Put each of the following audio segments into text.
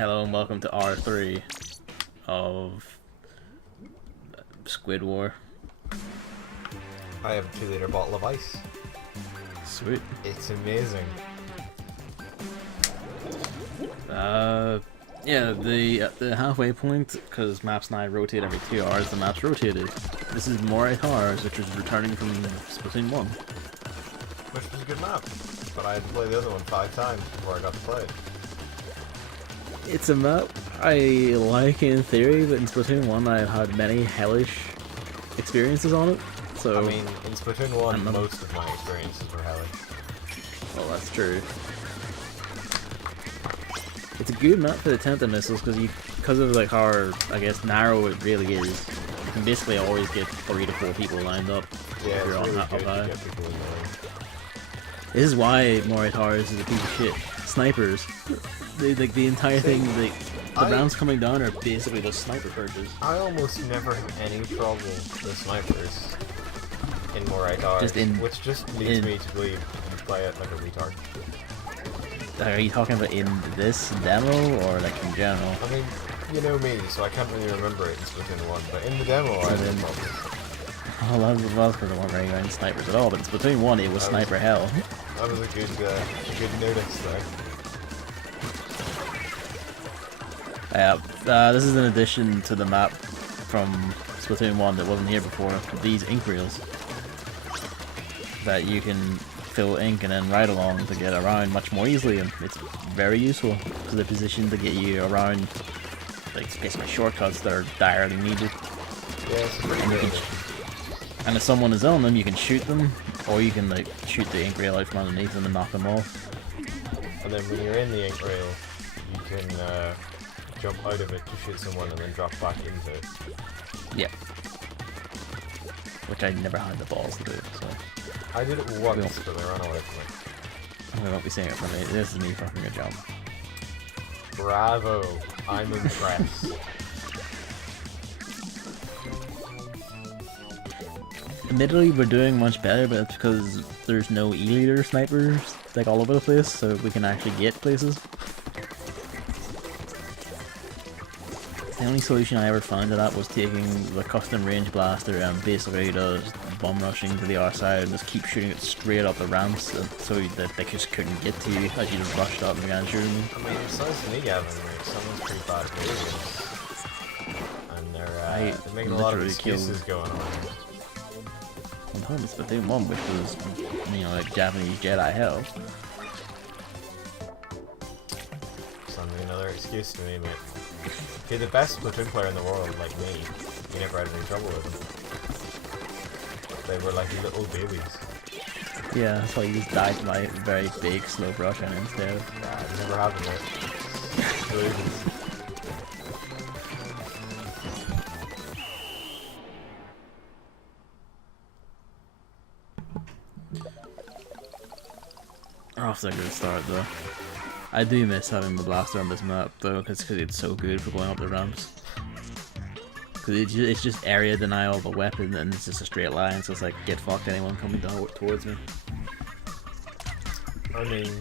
Hello and welcome to R3 of Squid War. I have a 2-liter bottle of ice. Sweet. It's amazing. Yeah, the halfway point, because maps now rotate every 2 hours, the maps rotated. This is Moray Towers, which is returning from Splatoon 1. Which was a good map, but I had to play the other one 5 times before I got to play it. It's a map I like in theory, but in Splatoon 1 I've had many hellish experiences on it. So I mean, in Splatoon 1, most of my experiences were hellish. Well, that's true. It's a good map for the attempted missiles because of like how, I guess, narrow it really is. You can basically always get 3 to 4 people lined up Yeah, if you're it's on really that good high. to get people in there. This is why Moray Towers is a piece of shit. Snipers. Like the entire thing, the rounds coming down are basically just sniper perches. I almost never have any trouble with snipers in Moray Towers, which just leads me to believe you play it like a retard. Are you talking about in this demo or like in general? I mean, you know me, so I can't really remember it in Splatoon 1, but in the demo I had no problem. Well, that was because I wasn't running around snipers at all, but in Splatoon 1 it was sniper hell. That was a good notice there. This is an addition to the map from Splatoon 1 that wasn't here before. These ink reels that you can fill ink and then ride along to get around much more easily, and it's very useful because they're positioned to get you around, like basically shortcuts that are direly needed. Yeah, it's pretty good. And if someone is on them, you can shoot them, or you can like shoot the ink rail out from underneath them and knock them off. And then when you're in the ink rail, you can jump out of it to shoot someone and then drop back into it. Yeah. Which I never had the balls to do, so. I did it once, but I ran away from it. I won't be saying it from me. This is me fucking a jump. Bravo! I'm impressed. Admittedly, we're doing much better, but it's because there's no E-leader snipers like all over the place, so we can actually get places. The only solution I ever found to that was taking the custom range blaster and basically just bum rushing to the other side and just keep shooting it straight up the ramps so that they just couldn't get to you as you just rushed up and began shooting them. I mean, it sounds to me, Gavin, like someone's pretty bad at games. And they're making a lot of excuses going on. One time it's Splatoon 1, which was, you know, like Japanese Jedi hell. Sounds like another excuse to me, mate. If you're the best Splatoon player in the world, like me, you never had any trouble with them. They were like little babies. Yeah, that's why you just died to my very big slow brush on instead. Nah, it never happened, mate. Babies. We're off to a good start though. I do miss having the blaster on this map though, because it's so good for going up the ramps. Because it's just area denial of a weapon and it's just a straight line, so it's like, get fucked anyone coming down towards me. I mean,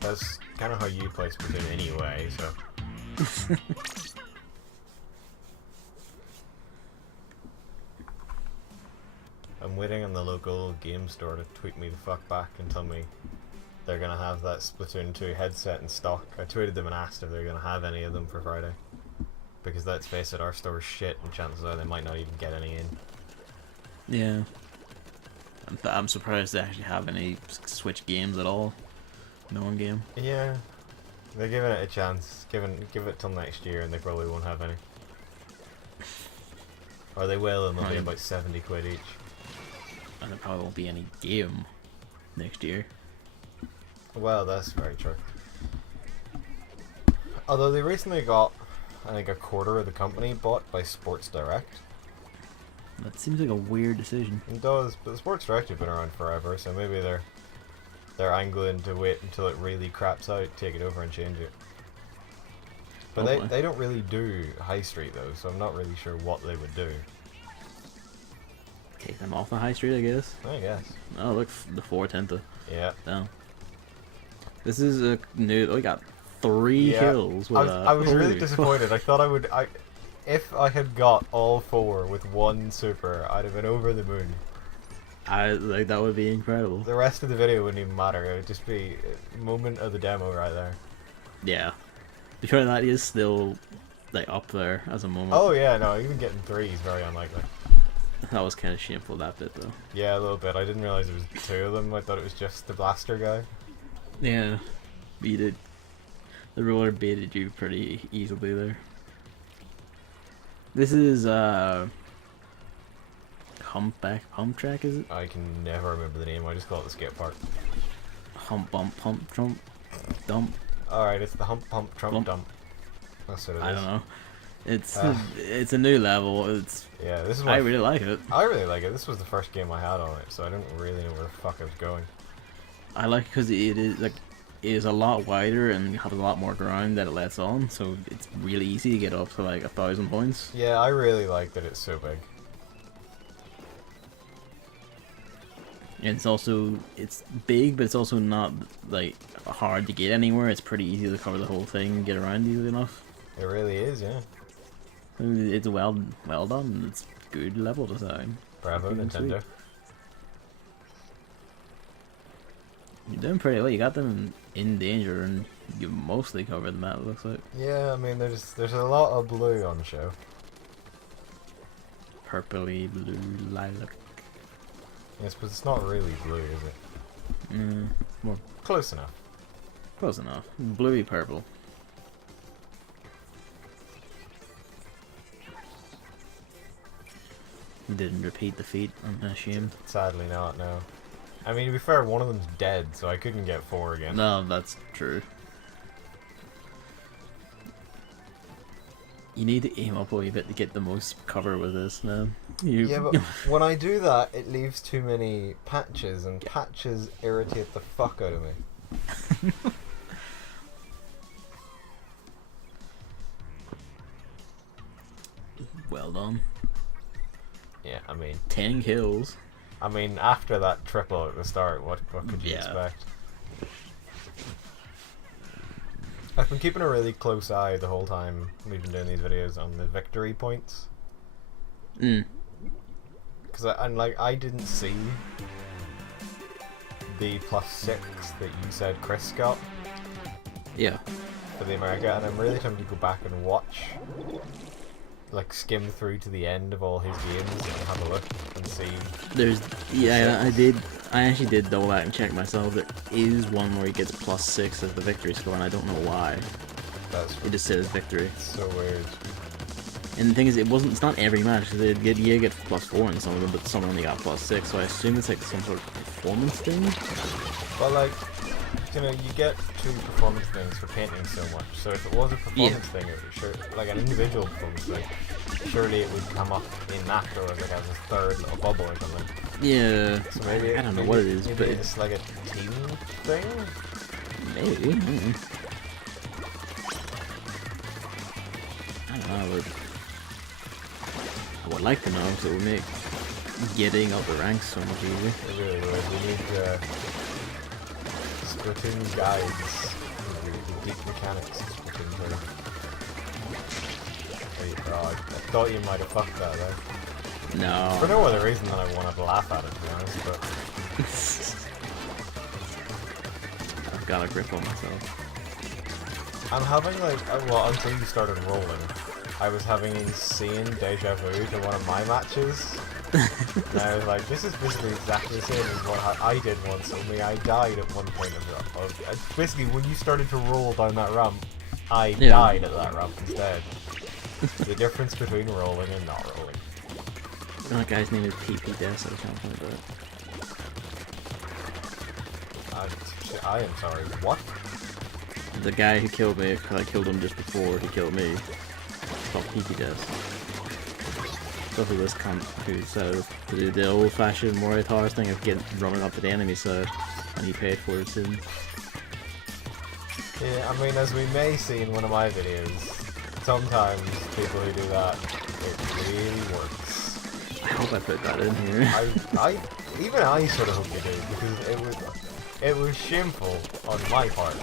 that's kind of how you play Splatoon anyway, so... I'm waiting on the local game store to tweet me the fuck back and tell me they're gonna have that Splatoon 2 headset in stock. I tweeted them and asked if they're gonna have any of them for Friday. Because let's face it, our store's shit and chances are they might not even get any in. Yeah. I'm surprised they actually have any Switch games at all. No one game. Yeah. They're giving it a chance. Give it till next year and they probably won't have any. Or they will and they'll be about 70 quid each. And there probably won't be any game next year. Well, that's very true. Although they recently got, I think, a quarter of the company bought by Sports Direct. That seems like a weird decision. It does, but Sports Direct have been around forever, so maybe they're angling to wait until it really craps out, take it over and change it. But they don't really do High Street though, so I'm not really sure what they would do. Take them off the high street, I guess. I guess. Oh look, the 4 tend to. Yeah. Down. This is a new. We got 3 kills. With I was really holy disappointed. I thought I would. If I had got all 4 with 1 super, I'd have been over the moon. Like that would be incredible. The rest of the video wouldn't even matter. It would just be a moment of the demo right there. Yeah, because that is still like up there as a moment. Oh yeah, no, even getting 3 is very unlikely. That was kind of shameful, that bit though. Yeah, a little bit. I didn't realize there was 2 of them. I thought it was just the blaster guy. Yeah, beat it. The roller baited you pretty easily there. This is Humpback Pump Track, is it? I can never remember the name. I just call it the skate park. Hump Bump Pump Trump Dump. Alright, it's the Hump Pump Trump Bump. Dump. That's what it is. I don't know. It's a new level. Yeah, this is. I really like it. I really like it. This was the first game I had on it, so I don't really know where the fuck I was going. I like it because it is like it is a lot wider and has a lot more ground that it lets on, so it's really easy to get up to like 1,000 points. Yeah, I really like that it's so big. And it's big, but it's also not like hard to get anywhere. It's pretty easy to cover the whole thing and get around easily enough. It really is, yeah. It's well done. It's good level design. Bravo, Nintendo. Sweet. You're doing pretty well. You got them in danger, and you mostly covered the map. It looks like. Yeah, I mean, there's a lot of blue on the show. Purpley blue lilac. Yes, but it's not really blue, is it? More Close enough. close enough. Bluey purple. Didn't repeat the feat. I'm ashamed. Sadly not, no. I mean, to be fair, one of them's dead, so I couldn't get 4 again. No, that's true. You need to aim up a wee bit to get the most cover with this, man. Yeah, but when I do that, it leaves too many patches, and patches irritate the fuck out of me. Well done. Yeah, I mean... 10 kills. I mean, after that triple at the start, what could you expect? I've been keeping a really close eye the whole time we've been doing these videos on the victory points. Because I didn't see the +6 that you said Chris got. Yeah. For the America, and I'm really tempted to go back and watch, like skim through to the end of all his games and have a look and see. I actually did double that and check myself. There is one where he gets +6 as the victory score, and I don't know why. It just says victory. It's so weird. And the thing is, it's not every match. You get +4 in some of them, but some only got +6. So I assume it's like some sort of performance thing. Well, like, you know, you get 2 performance things for painting so much. So if it was a performance thing, it would sure, like an individual performance thing, surely it would come up in that, or like as a third little bubble or something. Yeah. So maybe I don't know what it is, maybe but it's like a team thing. Maybe. I don't know. I would like to know, so it would make getting up the ranks so much easier. It really would. We need Splatoon guides, the deep mechanics of Splatoon 3. Oh, I thought you might have fucked that though. No. For no other reason than I wanted to laugh at it, to be honest, but... I've got a grip on myself. I'm having like, well, until you started rolling, I was having insane deja vu to one of my matches. And I was like, this is basically exactly the same as what I did once, only I died at one point of basically, when you started to roll down that ramp, I died at that ramp instead. The difference between rolling and not rolling. That guy's name is PP Death or something like that. I am sorry, what? The guy who killed me, I killed him just before he killed me. It's called PP Death. So for this cunt who said to do the old-fashioned Warrior Towers thing of running up to the enemy side, and he paid for it soon. Yeah, I mean, as we may see in one of my videos, sometimes people who do that, it really works. I hope I put that in here. Even I sort of hope you do, because it was shameful on my part.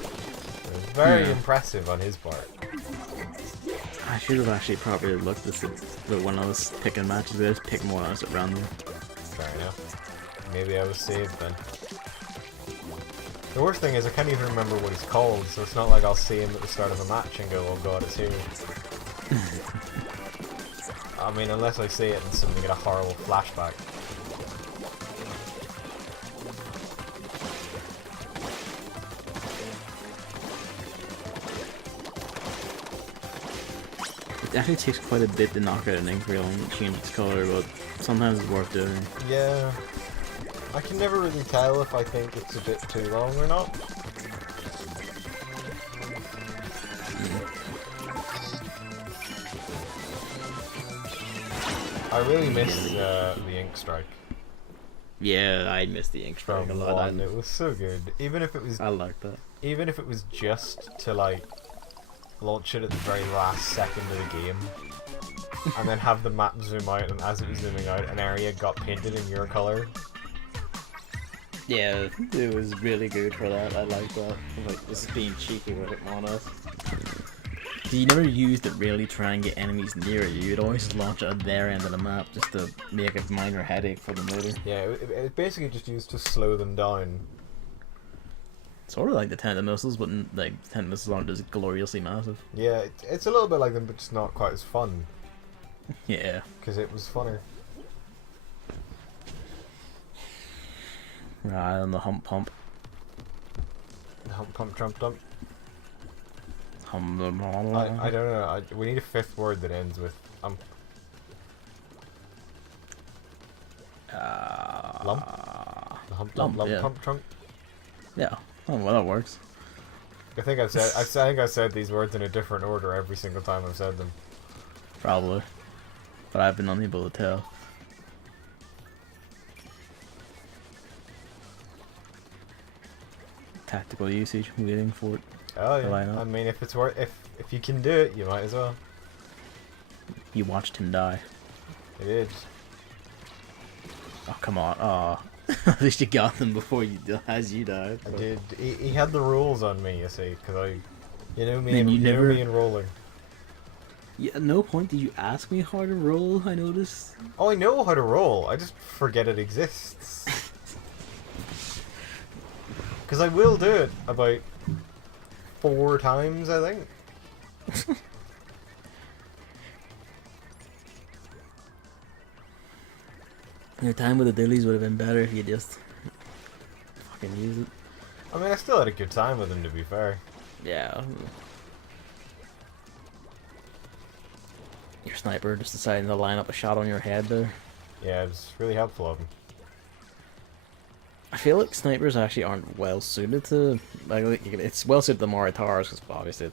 very impressive on his part. I should have actually probably looked this when I was picking matches. I just picked more on at random. Fair enough. Maybe I was saved then. The worst thing is I can't even remember what he's called, so it's not like I'll see him at the start of a match and go, oh god, it's here. I mean, unless I see it and suddenly get a horrible flashback. It actually takes quite a bit to knock out an ink reel and change its colour, but sometimes it's worth doing. Yeah. I can never really tell if I think it's a bit too long or not. I really miss the ink strike. Yeah, I missed the ink strike a lot. It was so good. Even if it was, I like that. even if it was just to like launch it at the very last second of the game, and then have the map zoom out, and as it was zooming out, an area got painted in your color. Yeah, it was really good for that. I like that. Like, just being cheeky with it, honest. You never used it really try and get enemies near you. You'd always launch it at their end of the map just to make a minor headache for the motor. Yeah, it basically just used to slow them down. Sort of like the tenta missiles, but like tenta missiles aren't as gloriously massive. Yeah, it's a little bit like them, but just not quite as fun. Yeah. Because it was funner. Right, on the hump pump. Hump pump trump dump. I I don't know. We need a fifth word that ends with lump. The hump lump yeah. pump trump. Yeah. Oh, well, that works. I think I've said these words in a different order every single time I've said them. Probably. But I've been unable to tell. Tactical usage, waiting for it. Oh yeah. Why not? I mean, if it's worth, if you can do it, you might as well. You watched him die. It is. Oh, come on. Oh. At least you got them before you as you died. I did. He had the rules on me, you see, because you know me, Then and you you know never- me and rolling. Yeah, at no point did you ask me how to roll, I noticed. Oh, I know how to roll. I just forget it exists. Because I will do it about 4 times, I think. Your time with the dillies would have been better if you just fucking use it. I mean, I still had a good time with him, to be fair. Yeah. Your sniper just deciding to line up a shot on your head there. Yeah, it was really helpful of him. I feel like snipers actually aren't well suited to, like it's well suited to Moritars because obviously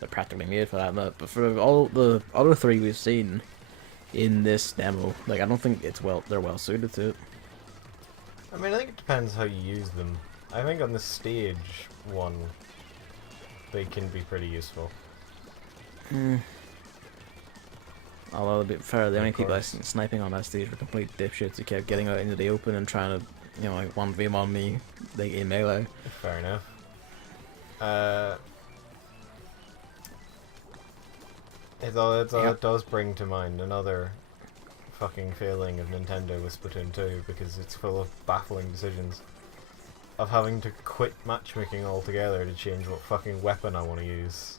they're practically made for that. But for all the other 3 we've seen in this demo, like I don't think they're well suited to it. I mean, I think it depends how you use them. I think on the stage one, they can be pretty useful. Although, to be fair, the only Of people I course. seen sniping on that stage were complete dipshits who kept getting out into the open and trying to, you know, like 1v1 me, like in melee. Fair enough. It does bring to mind another fucking failing of Nintendo with Splatoon 2 because it's full of baffling decisions. Of having to quit matchmaking altogether to change what fucking weapon I want to use.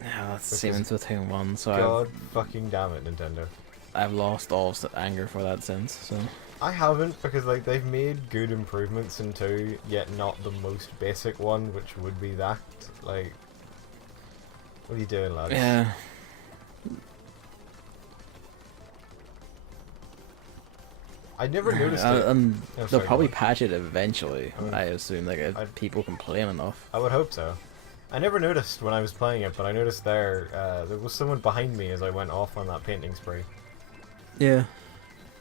Yeah, that's the Because same with Splatoon 1, so God fucking damn it, Nintendo. I've lost all anger for that since, so... I haven't, because like they've made good improvements in 2, yet not the most basic one, which would be that. Like, what are you doing, lads? Yeah. I never noticed it. They'll sorry, probably go on. patch it eventually, I mean, I assume, like if people complain enough. I would hope so. I never noticed when I was playing it, but I noticed there was someone behind me as I went off on that painting spree. Yeah.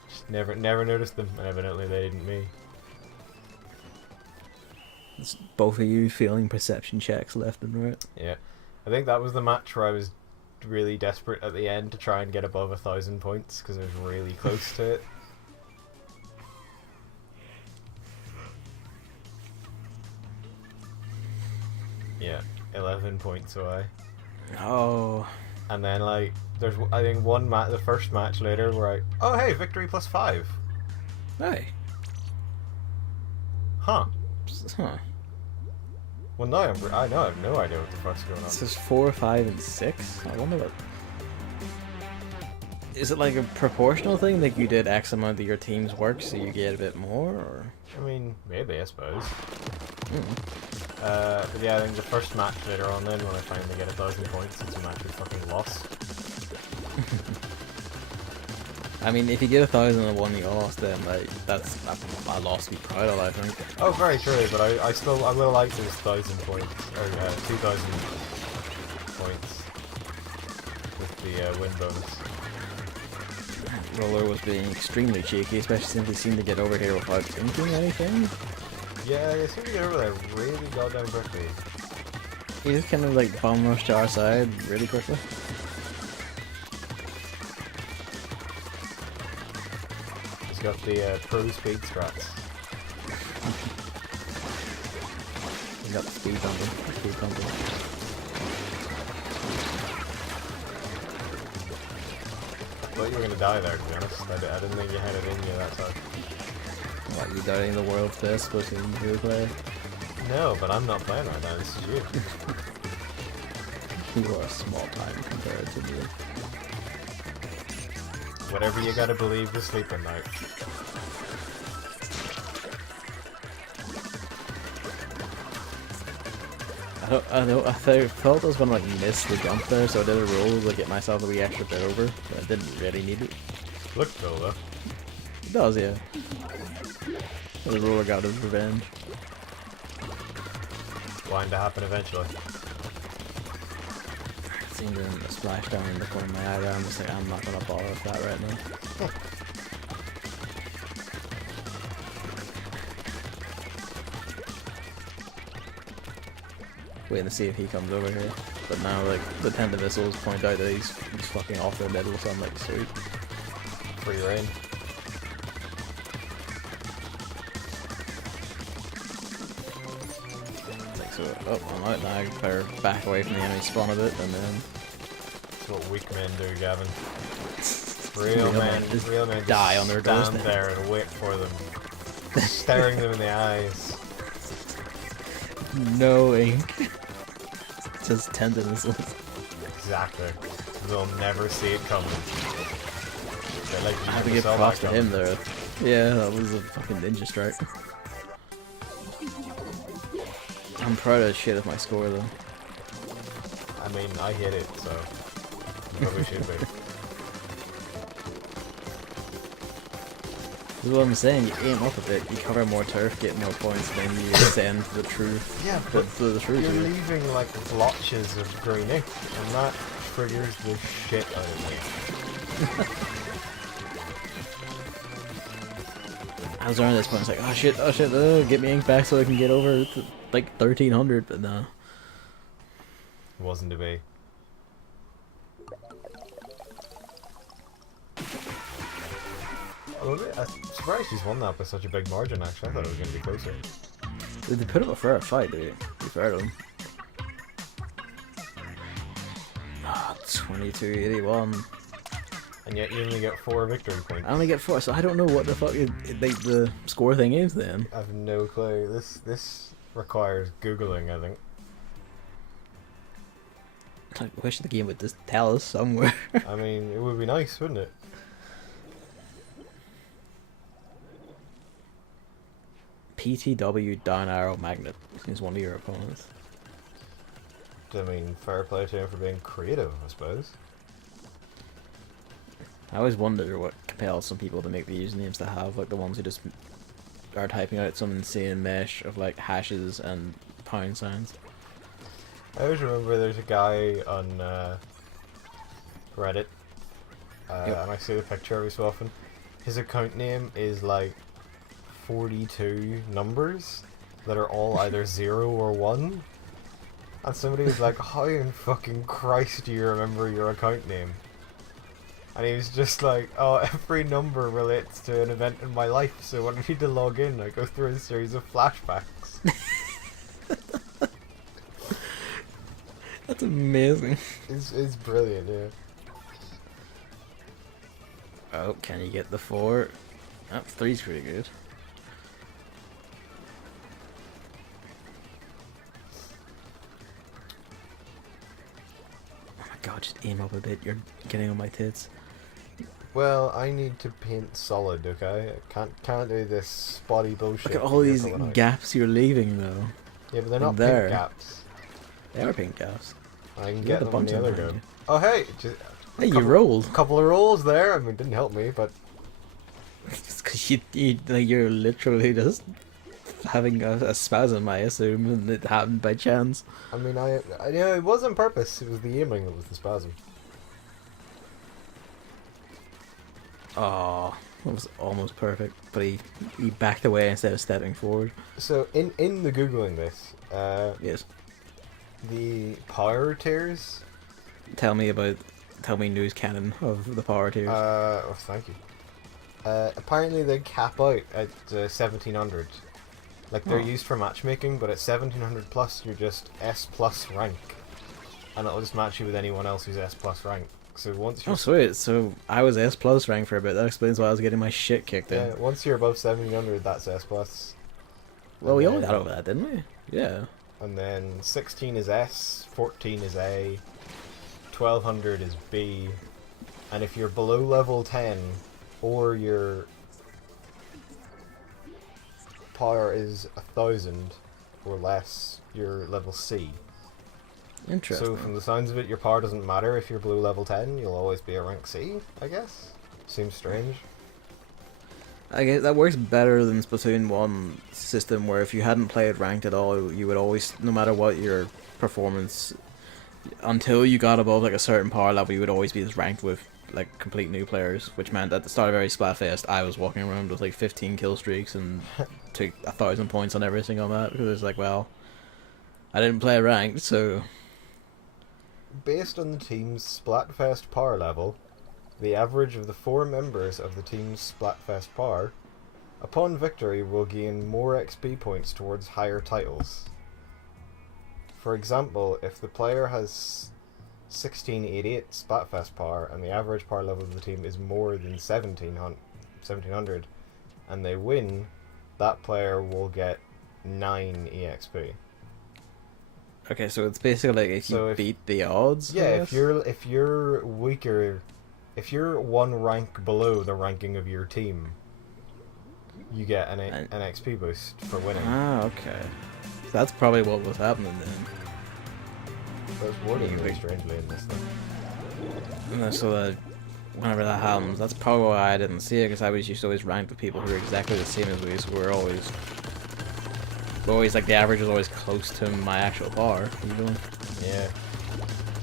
Just never noticed them, and evidently they didn't me. It's both of you feeling perception checks left and right. Yeah, I think that was the match where I was really desperate at the end to try and get above 1,000 points because I was really close to it. Yeah. 11 points away. Oh. And then like there's I think the first match later where oh hey, victory plus 5. Hey. Huh. Huh. Well, no, I know I have no idea what the fuck's going on. This is 4, 5, and 6. I wonder what. Is it like a proportional thing? Like you did X amount of your team's work, so you get a bit more, or? I mean, maybe, I suppose. Mm. But yeah, I think the first match later on then, when I finally get 1,000 points, it's a match we fucking lost. I mean, if you get 1,001 you lost, then like that's a loss to be proud of, I think. Oh, very true, but I will like those 1,000 points, or 2,000 points with the win bonus. Roller was being extremely cheeky, especially since he seemed to get over here without thinking anything. Yeah, they seem to get over there really goddamn quickly. He just kind of like bomb rushed to our side really quickly. He's got the pro speed strats. He got the speed bumper. Speed bumper. I thought you were gonna die there, to be honest. I didn't think you had it in you that time. What, you doubting the world's best Splatoon 2 player? No, but I'm not playing right now, this is you. You are small time compared to me. Whatever you gotta believe to sleep at night. I felt I was gonna like miss the jump there, so I did a roll to get myself a wee extra bit over, but I didn't really need it. Looked cool though. It does, yeah. The roller got his revenge. Bound to happen eventually. Seeing the splash down in the corner of my eye there, I'm just like, I'm not gonna bother with that right now. Waiting to see if he comes over here. But now, like, the tender missiles point out that he's fucking off their middle, so I'm like, sweet. Free reign. Like, so, oh, I'm out now, better back away from the enemy spawn a bit, and then... That's what weak men do, Gavin. Real men just just die on their stand doorstep. there and wait for them. Staring them in the eyes. No ink. Just tender missiles. Exactly. They'll never see it coming. They're like, I have to give props to him there. Yeah, that was a fucking ninja strike. I'm proud of shit of my score though. I mean, I hit it, so you probably should be. This is what I'm saying, you aim up a bit, you cover more turf, get more points, then you ascend to the truth. Yeah, but the truth. you're leaving like blotches of green ink, and that triggers the shit out of me. I was around this point, it's like, oh shit, get me ink back so I can get over to like 1300, but no. It wasn't to be. I'm surprised she's won that by such a big margin, actually. I thought it was going to be closer. They put up a fair fight, to be fair to them. 2281. And yet you only get 4 victory points. I only get 4, so I don't know what the fuck the score thing is then. I have no clue. This requires Googling, I think. I wish the game would just tell us somewhere. I mean, it would be nice, wouldn't it? PTW down arrow magnet is one of your opponents. I mean, fair play to him for being creative, I suppose. I always wonder what compels some people to make the usernames to have, like the ones who just are typing out some insane mesh of like hashes and pound signs. I always remember there's a guy on Reddit, and I see the picture every so often. His account name is like 42 numbers that are all either 0 or 1. And somebody was like, how in fucking Christ do you remember your account name? And he was just like, oh, every number relates to an event in my life, so when I need to log in, I go through a series of flashbacks. That's amazing. It's brilliant, yeah. Oh, can you get the 4? Oh, 3's pretty good. Oh my god, just aim up a bit. You're getting on my tits. Well, I need to paint solid, okay? I can't do this spotty bullshit. Look at all that you're these pulling out. gaps you're leaving, though. Yeah, but they're not there. pink gaps. They are pink gaps. I can You get got a them on bunch the of other them, go. haven't Oh, hey! Just Hey, you rolled. couple of rolls there. I mean, it didn't help me, but... Just because you're literally just having a spasm, I assume, and it happened by chance. I mean, yeah, it was on purpose. It was the aiming that was the spasm. Oh, that was almost perfect, but he backed away instead of stepping forward. So, in the Googling this, Yes. the power tiers... Tell me news canon of the power tiers. oh, thank you. Apparently they cap out at 1700. Like, they're Oh. used for matchmaking, but at 1700 plus, you're just S plus rank. And it'll just match you with anyone else who's S plus rank. So once you're... Oh, sweet. So I was S plus rank for a bit. That explains why I was getting my shit kicked in. Yeah, once you're above 1700, that's S plus. Well, we all And got over that, didn't we? Yeah. And then 16 is S, 14 is A, 1200 is B, and if you're below level 10, or your power is 1000 or less, you're level C. Interesting. So from the sounds of it, your power doesn't matter if you're below level 10, you'll always be a rank C, I guess? Seems strange. I guess that works better than Splatoon 1 system, where if you hadn't played ranked at all, you would always, no matter what your performance, until you got above like a certain power level, you would always be just ranked with like complete new players, which meant at the start of every Splatfest, I was walking around with like 15 kill streaks and took 1,000 points on every single map, because it's like, well, I didn't play ranked, so... Based on the team's Splatfest power level, the average of the 4 members of the team's Splatfest power, upon victory will gain more XP points towards higher titles. For example, if the player has 1688 Splatfest power and the average power level of the team is more than 1700 and they win, that player will get 9 EXP. Okay, so it's basically like if you beat the odds. Yeah, if you're weaker, if you're one rank below the ranking of your team, you get an XP boost for winning. Ah, okay. So that's probably what was happening then. So it's worded very strangely in this thing. And so that whenever that happens, that's probably why I didn't see it, because I was used to always ranked with people who were exactly the same as we, so we're always like the average was always close to my actual power. Usually. Yeah.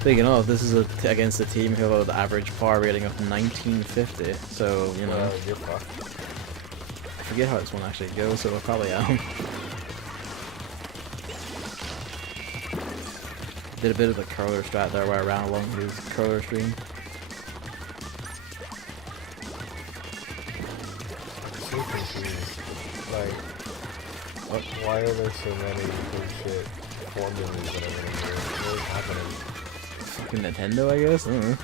Speaking of, this is against a team who have an average power rating of 1950, so you know. Well, you're fucked. I forget how this one actually goes, so I probably am. Did a bit of the curler strat there where I ran along his curler stream. So confused. Like, why are there so many bullshit formulas that are gonna do? What is happening? Fucking Nintendo, I guess? I don't know.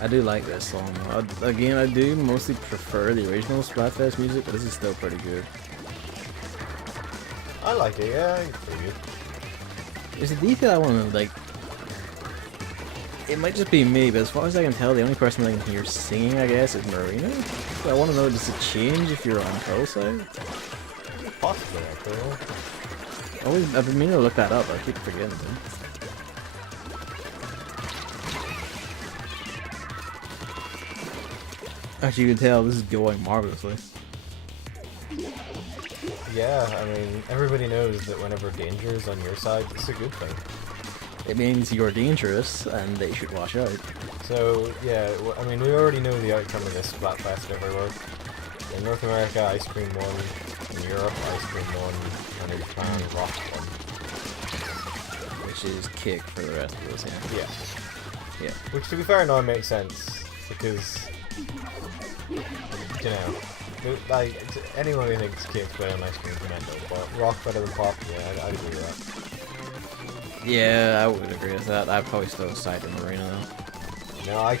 I do like this song. Again, I do mostly prefer the original Splatfest music, but this is still pretty good. I like it, yeah, it's pretty good. There's a detail I want to, like... It might just be me, but as far as I can tell, the only person I can hear singing, I guess, is Marina. So I want to know, does it change if you're on Pearl side? Possibly, actually. I've been meaning to look that up, but I keep forgetting them. As you can tell, this is going marvelously. Yeah, I mean, everybody knows that whenever danger is on your side, it's a good thing. It means you're dangerous, and they should watch out. So, yeah, I mean, we already know the outcome of this Splatfest everywhere. In North America, Ice Cream won. In Europe, Ice Cream won. And in Japan, Rock won. Which is kick for the rest of us, yeah. Yeah. Yeah. Which, to be fair, now makes sense. Because You know, like, anyone who thinks cake's better than ice cream is mental, but rock better than pop, yeah, I'd agree with that. Yeah, I would agree with that. I'd probably still side the Marina though. No, I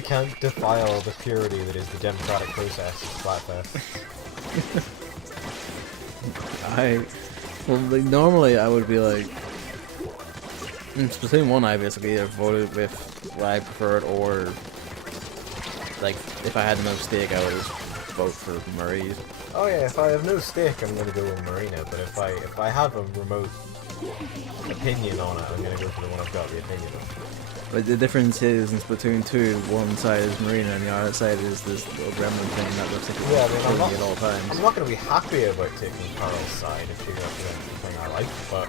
can't defile the purity that is the democratic process of Splatfest. Well, like, normally I would be like, in Splatoon 1 I basically either voted with what I preferred, or like if I had no stake I would just vote for Murray's. Oh yeah, if I have no stake I'm gonna go with Marina, but if I have a remote opinion on it, I'm gonna go for the one I've got the opinion of. But the difference is in Splatoon 2, one side is Marina and the other side is this little gremlin thing that looks like it's I'm at all times. not going to be happy about taking Carl's side if she represents the thing I like, but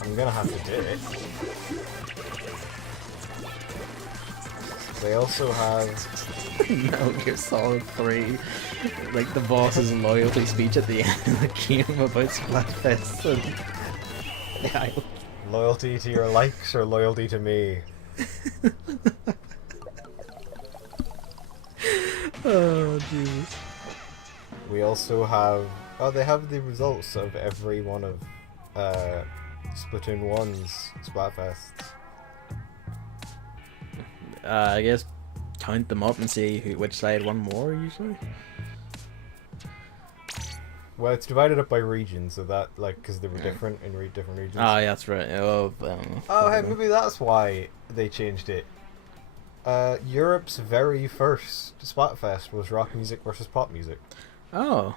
I'm going to have to do it. They also have... Metal Gear Solid 3, like the boss's loyalty speech at the end of the game about Splatfest and... Yeah, Loyalty to your likes or loyalty to me? Oh, jeez. We also have... Oh, they have the results of every one of Splatoon 1's Splatfests. I guess count them up and see which side won more, usually. Well, it's divided up by region, so that, like, because they were different in different regions. Oh, yeah, that's right. Oh, hey, maybe that's why they changed it. Europe's very first Splatfest was rock music versus pop music. Oh.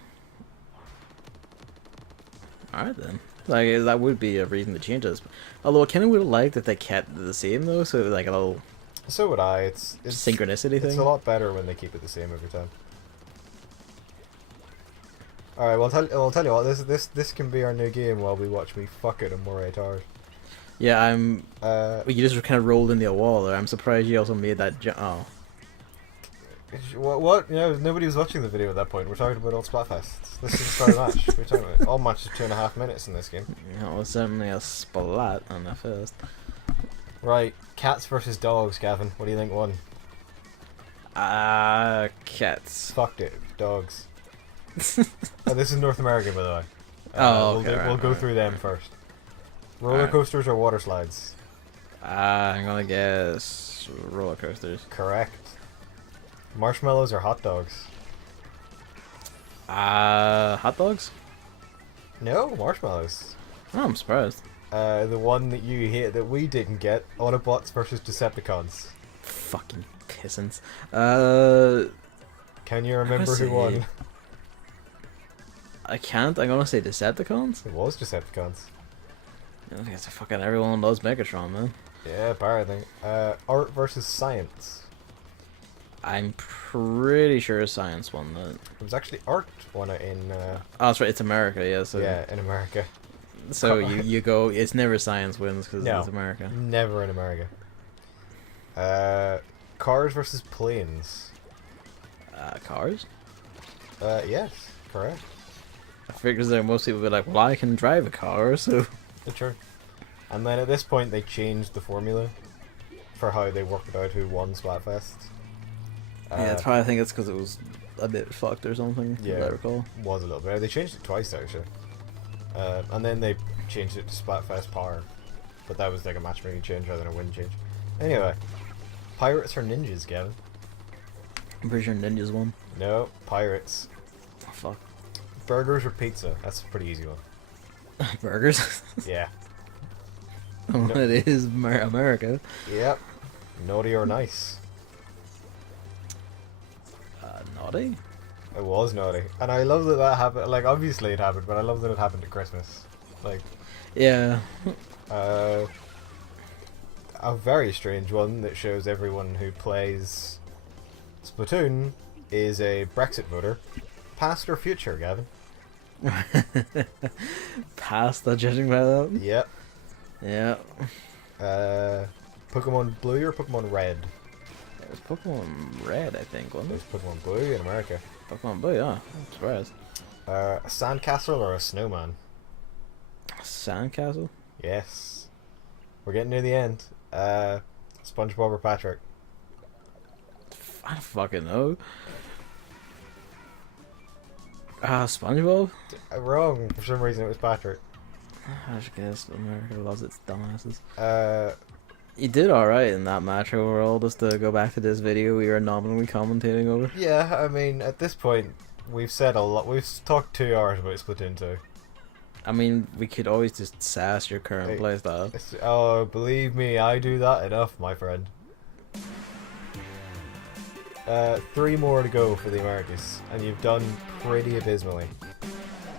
Alright then. Like, that would be a reason to change this. Although I kind of would have liked if they kept it the same, though, so like a little... So would I. It's synchronicity thing. It's a lot better when they keep it the same every time. Alright, well, I'll tell you what, this can be our new game while we watch me fuck it in more 8 hours. Yeah, I'm... you just kind of rolled into a wall there. I'm surprised you also made that jump. Oh. What? You know, nobody was watching the video at that point. We're talking about old Splatfest. This is the start of the match. We're talking about all matches are 2.5 minutes in this game. Yeah, it was certainly a splat on the first. Right, cats versus dogs, Gavin. What do you think won? Cats. Fucked it. Dogs. Oh, this is North America, by the way. Okay, we'll go through them first. Roller coasters or water slides? I'm gonna guess roller coasters. Correct. Marshmallows or hot dogs? Hot dogs? No, marshmallows. Oh, I'm surprised. The one that you hate that we didn't get, Autobots versus Decepticons. Fucking pissants. Can you remember who won? I can't. I'm gonna say Decepticons. It was Decepticons. I guess fucking everyone loves Megatron, man. Yeah, apparently. Art versus science. I'm pretty sure science won that. It was actually art won it in... Oh, that's right. It's America, yeah. So yeah, in America. So you go. It's never science wins because it's America. Never in America. Cars versus planes. Cars. Yes, correct. I figure that most people would be like, well, I can drive a car, so... True. And then at this point they changed the formula for how they worked out who won Splatfest. Yeah, it's probably, I think it's because it was a bit fucked or something, yeah, as I recall. Was a little bit. They changed it twice, actually. And then they changed it to Splatfest Power. But that was like a matchmaking change rather than a win change. Anyway. Pirates or ninjas, Gavin? I'm pretty sure ninjas won. No, pirates. Oh, fuck. Burgers or pizza? That's a pretty easy one. Burgers? Yeah. No. It is America. Yep. Naughty or nice? Naughty? It was naughty. And I love that that happened. Like, obviously it happened, but I love that it happened at Christmas. Like... Yeah. A very strange one that shows everyone who plays Splatoon is a Brexit voter. Past or future, Gavin? Past, judging by that? Yep. Yeah. Pokemon Blue or Pokemon Red? It was Pokemon Red, I think, wasn't It it? was Pokemon Blue in America. Pokemon Blue, yeah. I'm surprised. A sandcastle or a snowman? Sandcastle? Yes. We're getting near the end. SpongeBob or Patrick? I don't fucking know. SpongeBob? Wrong. For some reason, it was Patrick. I just guess America loves its dumbasses. Uh, You did alright in that match overall, just to go back to this video we were nominally commentating over. yeah, I mean, at this point, we've said a lot. We've talked 2 hours about Splatoon 2. I mean, we could always just sass your current playstyle. Oh, believe me, I do that enough, my friend. 3 more to go for the Americas, and you've done pretty abysmally.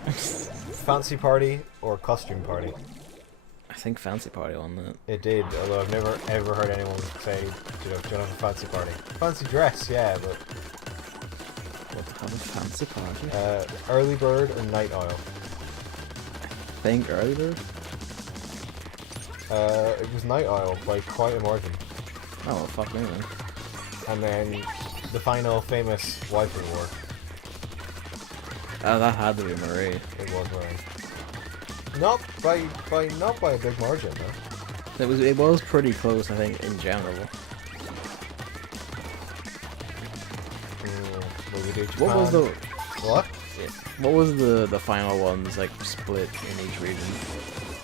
Fancy Party or Costume Party? I think Fancy Party won that. It did, although I've never ever heard anyone say, do you have a fancy party? Fancy dress, yeah, but... What the hell is Fancy Party? Early Bird or Night Owl? I think Early Bird? It was Night Owl by quite a margin. Oh, well, fuck me then. And then the final famous waifu war. That had to be Marie. It was Marie. Not by a big margin though. It was pretty close, I think, in general. What was the what? Yeah. What was the final ones like split in each region?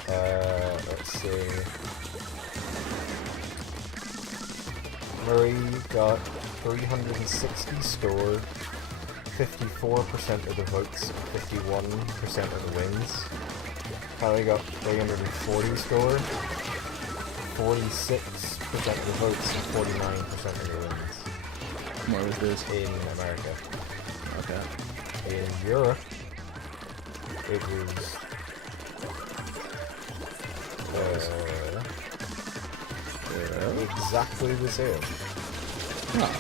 Let's see. Marie got 360 score, 54% of the votes, 51% of the wins. Kylie got 340 score, 46% of the votes, and 49% of the wins. Where was this? In America. Okay. In Europe, it was exactly the same. Huh.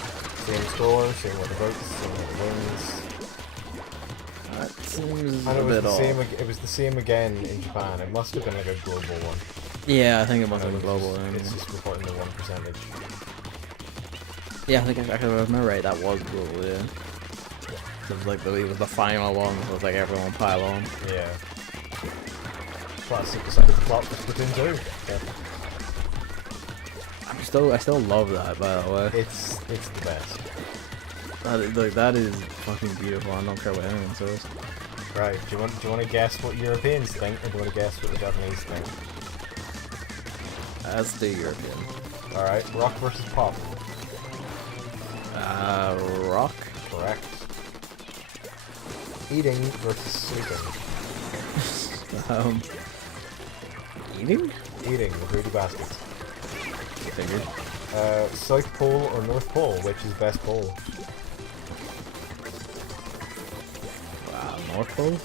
Same score, same with the votes, same with the wins. That seems And a bit off. it was the same again in Japan. It must have been like a global one. Yeah, I think it must And have been global. It's just reporting the 1%. Yeah, I think I remember right. That was global. Yeah. It was like it was the final one. So it was like everyone pile on. Yeah. Classic decided to plot for Splatoon 2. Yeah. I still love that, by the way. It's the best. That is fucking beautiful. I don't care what anyone says. Right. Do you want to guess what Europeans think, or do you want to guess what the Japanese think? That's the European. All right. Rock versus pop. Rock. Correct. Eating versus sleeping. Eating? Eating, the greedy bastards. Figured. South Pole or North Pole, which is best pole? Wow, North Pole?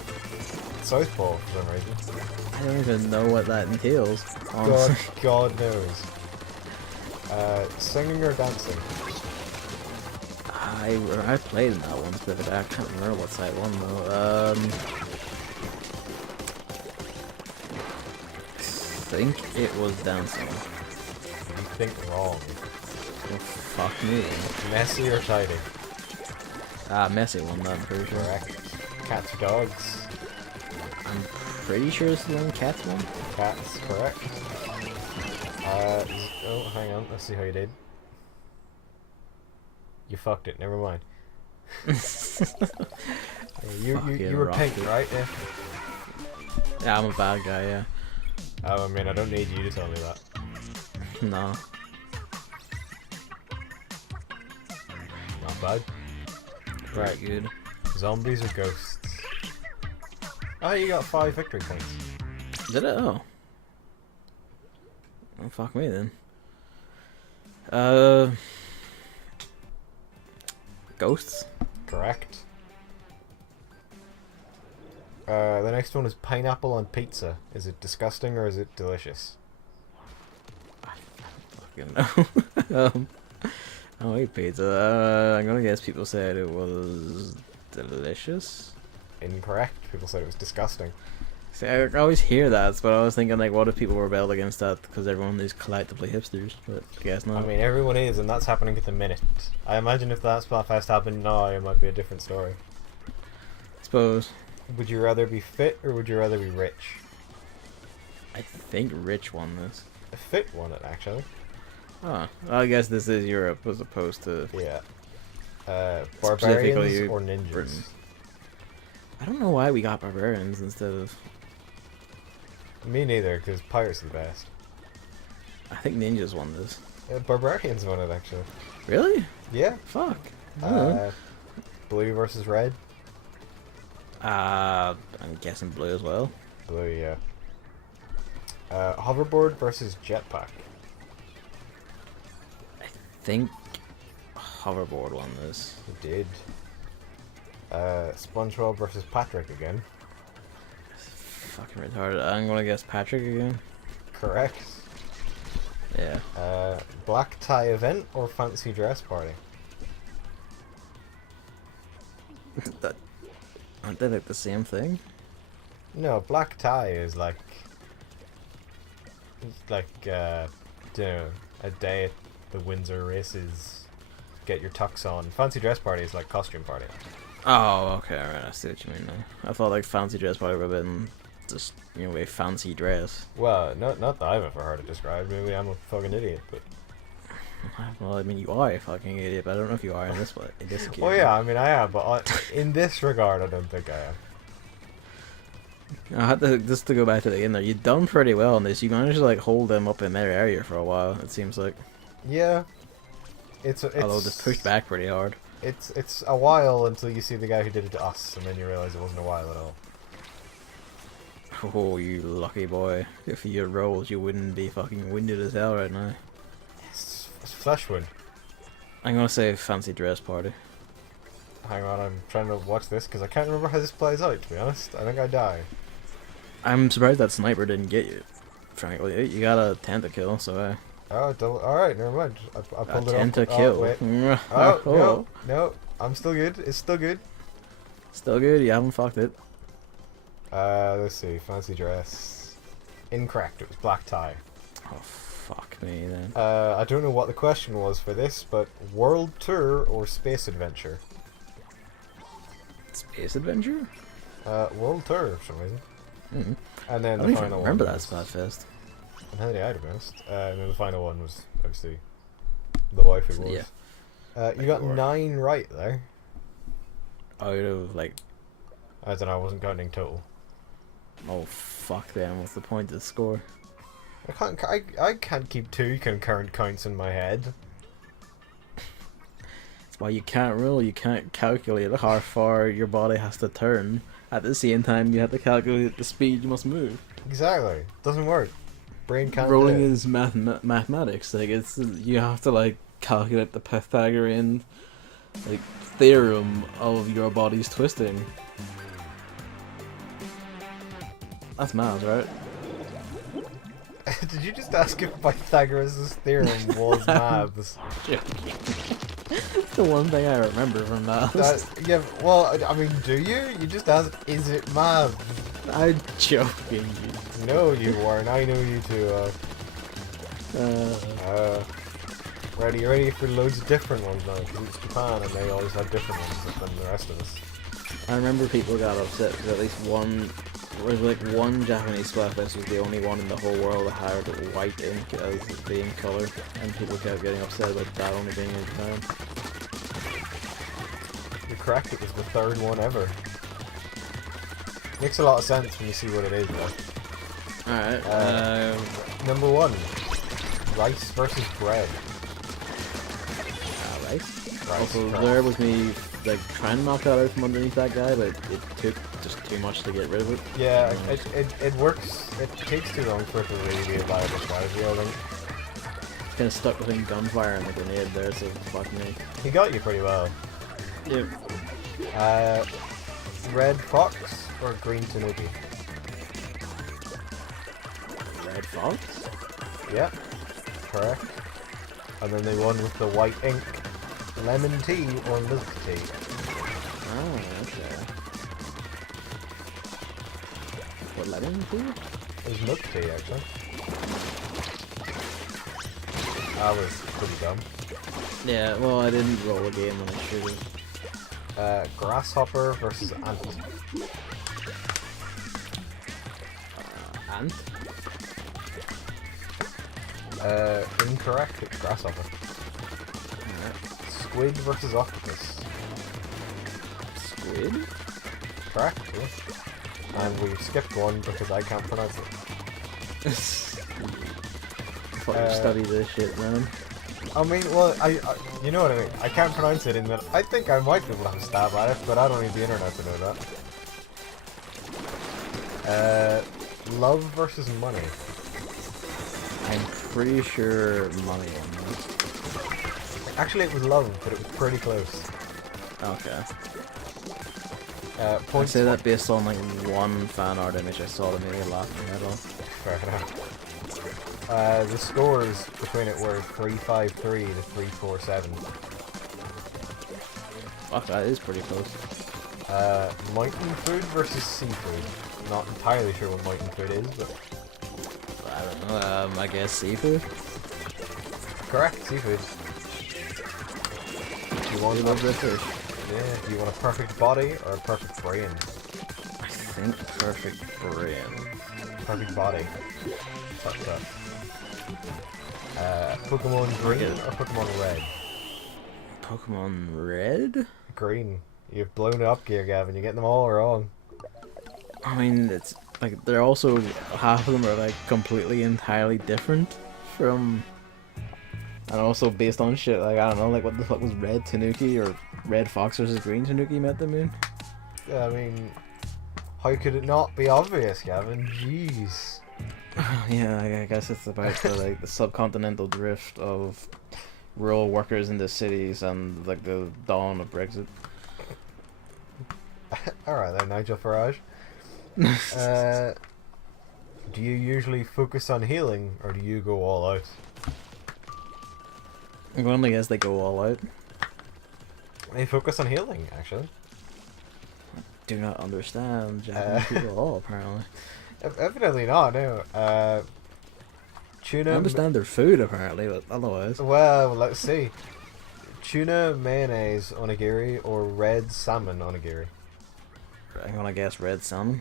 South Pole, for some reason. I don't even know what that entails, honestly. God knows. Singing or dancing? I played in that once, but I can't remember what side one though. I think it was dancing. You think wrong. Well, fuck me. Messy or tidy? Messy one, that I'm pretty sure. Correct. Cats or dogs? I'm pretty sure it's the one Cats one. Cats, correct. Oh, hang on, let's see how you did. You fucked it, never mind. you were pink, right? Yeah. Yeah, I'm a bad guy, yeah. Oh, I mean, I don't need you to tell me that. No. Not bad. Right, good. Zombies or ghosts? Oh, you got 5 victory points. Did it? Oh. Well, fuck me then. Ghosts? Correct. The next one is pineapple on pizza. Is it disgusting or is it delicious? I don't fucking know. I don't eat pizza. I'm gonna guess people said it was delicious. Incorrect. People said it was disgusting. See, I always hear that, but I was thinking like, what if people rebelled against that because everyone is collectively hipsters? But I guess not. I mean, everyone is, and that's happening at the minute. I imagine if that Splatfest happened now, it might be a different story. I suppose. Would you rather be fit or would you rather be rich? I think Rich won this. A fit won it, actually. Oh, well, I guess this is Europe as opposed to... Yeah. Barbarians Specifically or ninjas? Britain. I don't know why we got barbarians instead of. Me neither, because pirates are the best. I think ninjas won this. Barbarians won it actually. Really? Yeah. Fuck. I don't know. Blue versus red. I'm guessing blue as well. Blue, yeah. Hoverboard versus jetpack. I think hoverboard won this. It did. SpongeBob versus Patrick again. Fucking retarded. I'm gonna guess Patrick again. Correct. Yeah. Black tie event or fancy dress party? That, aren't they like the same thing? No, black tie is like, you know, a day at the Windsor races. Get your tux on. Fancy dress party is like costume party. Oh, okay, alright, I see what you mean now. I thought like fancy dress party would have been just, you know, a fancy dress. Well, not that I've ever heard it described. Maybe I'm a fucking idiot, but. Well, I mean, you are a fucking idiot, but I don't know if you are in this occasion. Well, yeah, I mean, I am, but in this regard, I don't think I am. I had to, just to go back to the end there, you've done pretty well in this. You managed to like hold them up in their area for a while, it seems like. Yeah. Although just pushed back pretty hard. It's a while until you see the guy who did it to us, and then you realise it wasn't a while at all. Oh, you lucky boy. If you rolled, you wouldn't be fucking winded as hell right now. It's Fleshwood. I'm gonna say fancy dress party. Hang on, I'm trying to watch this because I can't remember how this plays out, to be honest. I think I die. I'm surprised that sniper didn't get you. Frankly, you got a 10 to kill, so Oh, alright, never mind. I a pulled it 10 off. to kill. Oh, wait. Oh, no, I'm still good. It's still good. Still good, you haven't fucked it. Let's see. Fancy dress. Incorrect, it was black tie. Oh, fuck me then. I don't know what the question was for this, but world tour or space adventure? Space adventure? World tour for some reason. Mm. And then I the don't final even one. remember that was- Splatfest. And how did I, to be honest? And then the final one was obviously the wife it was. Yeah. You got Or- 9 right there. Out of like, I don't know, I wasn't counting total. oh fuck them, what's the point of the score? I can't keep 2 concurrent counts in my head. That's why you can't roll, you can't calculate how far your body has to turn. At the same time, you have to calculate the speed you must move. Exactly. Doesn't work. Brain can't Rolling do it. is mathematics. Like it's, you have to like calculate the Pythagorean like theorem of your body's twisting. That's maths, right? Did you just ask if Pythagoras' theorem was maths? The one thing I remember from maths. Yeah, well, I mean, do you? You just asked, is it maths? I'm joking. No, you weren't. I know you two. Ready for loads of different ones now, because it's Japan and they always have different ones than the rest of us. I remember people got upset because at least one, one Japanese Splatfest was the only one in the whole world that had white ink as being color, and people kept getting upset about that only being in Japan. You're correct, it was the 3rd one ever. Makes a lot of sense when you see what it is, though. Alright, Number 1. Rice versus bread. rice. Rice, Also, rice. there was me like trying to knock that out from underneath that guy, but it took just too much to get rid of it. Yeah, it works. It takes too long for it to really be a viable strategy, I think. Kind of stuck between gunfire and the grenade there, so fuck me. He got you pretty well. Yep. Red fox or green tanuki? Red fox? Yep, correct. And then they won with the white ink. Lemon tea or milk tea? Oh, okay. What, lemon tea? It was milk tea, actually. That was pretty dumb. Yeah, well, I didn't roll a game when I should have. Grasshopper versus ant. Ant? Incorrect, it's grasshopper. Squid versus octopus. Squid? Correct, yeah. And we skipped one because I can't pronounce it. Fucking study this shit, man. I mean, well, I you know what I mean. I can't pronounce it in that. I think I might be able to have a stab at it, but I don't need the internet to know that. Love versus money. I'm pretty sure money on this. Actually, it was love, but it was pretty close. Okay. I Points. say that based on like one fan art image I saw that made me laugh my head off. Fair enough. The scores between it were 353 to 347. Fuck, that is pretty close. Mountain food versus seafood. Not entirely sure what mountain food is, but I don't know, I guess seafood? correct, seafood. You want We love the fish. Yeah, do you want a perfect body or a perfect brain? I think perfect brain. Perfect body. Fuck that. Pokemon green or Pokemon red? Pokemon Red? Green. You've blown it up, Gear Gavin. You're getting them all wrong. I mean, it's like they're also half of them are like completely entirely different from, and also based on shit like I don't know, like what the fuck was Red Tanuki or Red Fox versus Green Tanuki met the moon? Yeah, I mean, how could it not be obvious, Gavin? Jeez. Yeah, I guess it's about the like the subcontinental drift of rural workers in the cities and like the dawn of Brexit. Alright then, Nigel Farage. Do you usually focus on healing, or do you go all out? I'm going to guess they go all out. They focus on healing, actually. Do not understand Japanese people at all, apparently. Evidently not, no. Tuna... I understand their food, apparently, but otherwise. Well, let's see. Tuna mayonnaise onigiri or red salmon onigiri? I'm going to guess red salmon.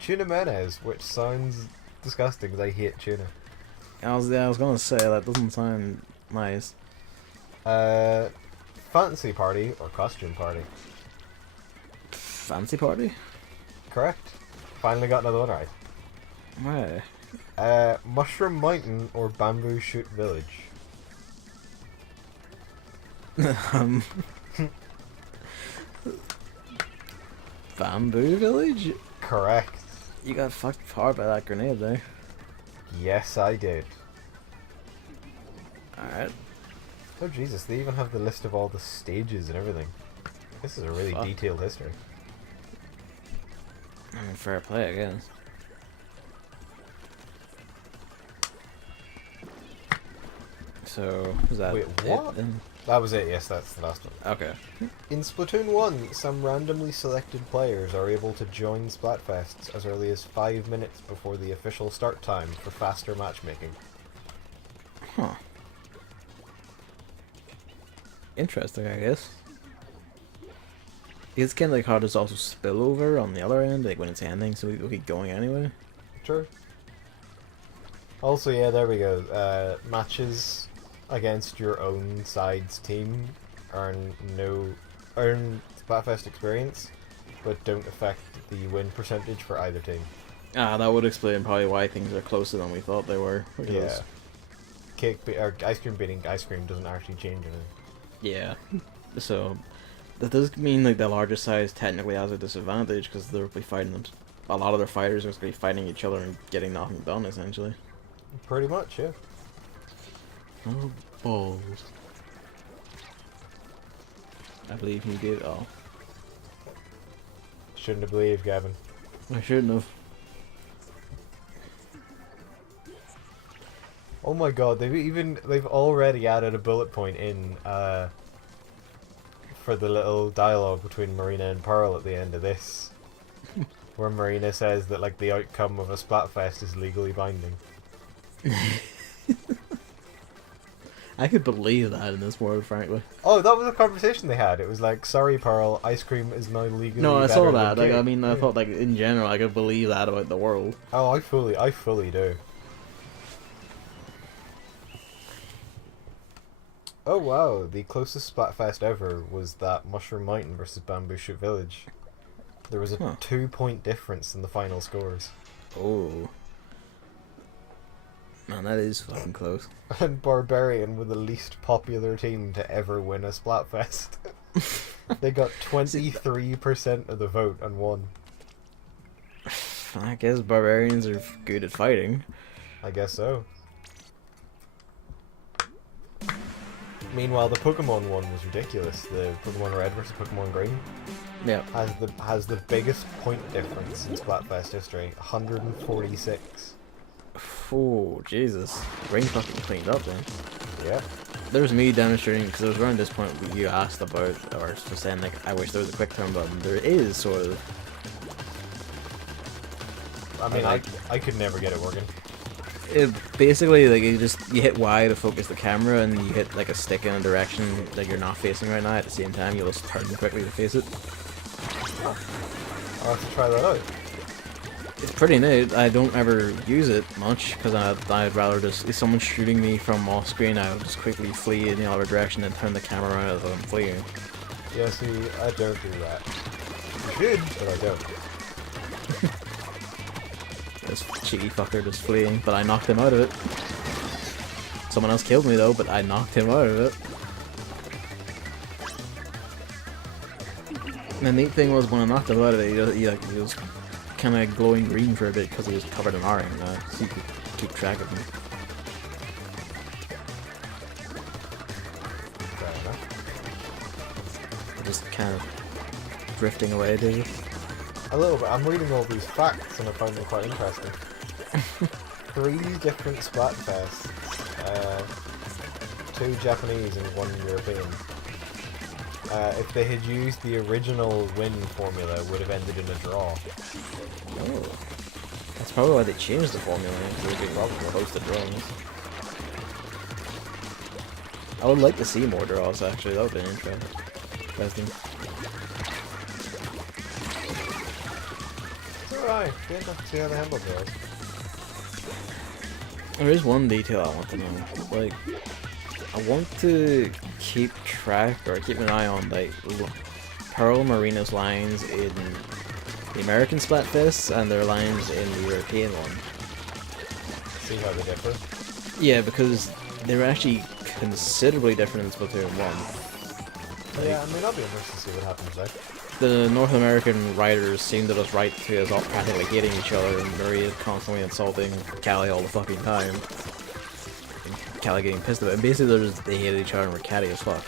Tuna mayonnaise, which sounds disgusting because I hate tuna. I was going to say, that doesn't sound nice. Fancy party or costume party? Fancy party? Correct. Finally got another one right. Why? Mushroom Mountain or Bamboo Shoot Village? Bamboo Village? Correct. You got fucked hard by that grenade there. Yes, I did. Alright. Oh Jesus, they even have the list of all the stages and everything. This is a really Fuck. detailed history. I mean, fair play, I guess. So, was that Wait, it what? then? That was it, yes, that's the last one. Okay. In Splatoon 1, some randomly selected players are able to join Splatfests as early as 5 minutes before the official start time for faster matchmaking. Huh. Interesting, I guess. It's kind of like how there's also spillover on the other end, like when it's ending, so we'll keep going anyway. True. Also, yeah, there we go. Matches against your own side's team earn Splatfest experience, but don't affect the win percentage for either team. Ah, that would explain probably why things are closer than we thought they were. Yeah. Or ice cream beating ice cream doesn't actually change anything. Yeah. So that does mean like the larger size technically has a disadvantage because they'll be fighting them. A lot of their fighters are going to be fighting each other and getting nothing done essentially. Pretty much, yeah. Oh balls! I believe you did. Oh, Shouldn't have believed, Gavin. I shouldn't have. Oh my god, they've already added a bullet point in for the little dialogue between Marina and Pearl at the end of this. Where Marina says that like the outcome of a Splatfest is legally binding. I could believe that in this world, frankly. Oh, that was a conversation they had. It was like, sorry Pearl, ice cream is now legally No, I better saw than that. Like, cake." I mean, I Yeah. thought like in general, I could believe that about the world. Oh, I fully do. Oh wow, the closest Splatfest ever was that Mushroom Mountain versus Bamboo Shoot Village. There was a 2-point difference in the final scores. Oh. Man, that is fucking close. And Barbarian were the least popular team to ever win a Splatfest. They got 23% of the vote and won. I guess barbarians are good at fighting. I guess so. Meanwhile, the Pokemon one was ridiculous. The Pokemon Red versus Pokemon Green Yeah. has the biggest point difference in Splatfest history. 146. Oh, Jesus. Brain fucking cleaned up then. Yeah. There was me demonstrating, because it was around this point where you asked about, or was saying, like, I wish there was a quick turn button. There is, sort of. I mean, I could never get it working. It basically, like, you hit Y to focus the camera, and you hit, like, a stick in a direction that you're not facing right now. At the same time, you'll just turn quickly to face it. I'll have to try that out. It's pretty neat. I don't ever use it much, because I'd rather just, if someone's shooting me from off screen, I would just quickly flee in the other direction and turn the camera around as I'm fleeing. Yeah, see, I don't do that. I should, but I don't. This cheeky fucker just fleeing, but I knocked him out of it. Someone else killed me though, but I knocked him out of it. And the neat thing was when I knocked him out of it, he was kind of glowing green for a bit because he was covered in orange, so you could keep track of him. Fair enough. Just kind of drifting away, did you? A little bit. I'm reading all these facts and I find them quite interesting. 3 different Splatfests. 2 Japanese and 1 European. If they had used the original win formula, it would have ended in a draw. Oh. That's probably why they changed the formula. It would be probably a host of draws. I would like to see more draws, actually. That would be interesting. It's alright. You don't have to see how they handle draws. There is one detail I want to know. Like, I want to keep track or keep an eye on like Pearl Marina's lines in the American Splatfest and their lines in the European one. See how they differ? Yeah, because they were actually considerably different in Splatoon 1. Yeah, I mean, I'll be interested to see what happens there. The North American writers seemed to just write to us all practically hating each other, and Maria constantly insulting Callie all the fucking time. And Callie getting pissed about it. And basically, they hated each other and were catty as fuck.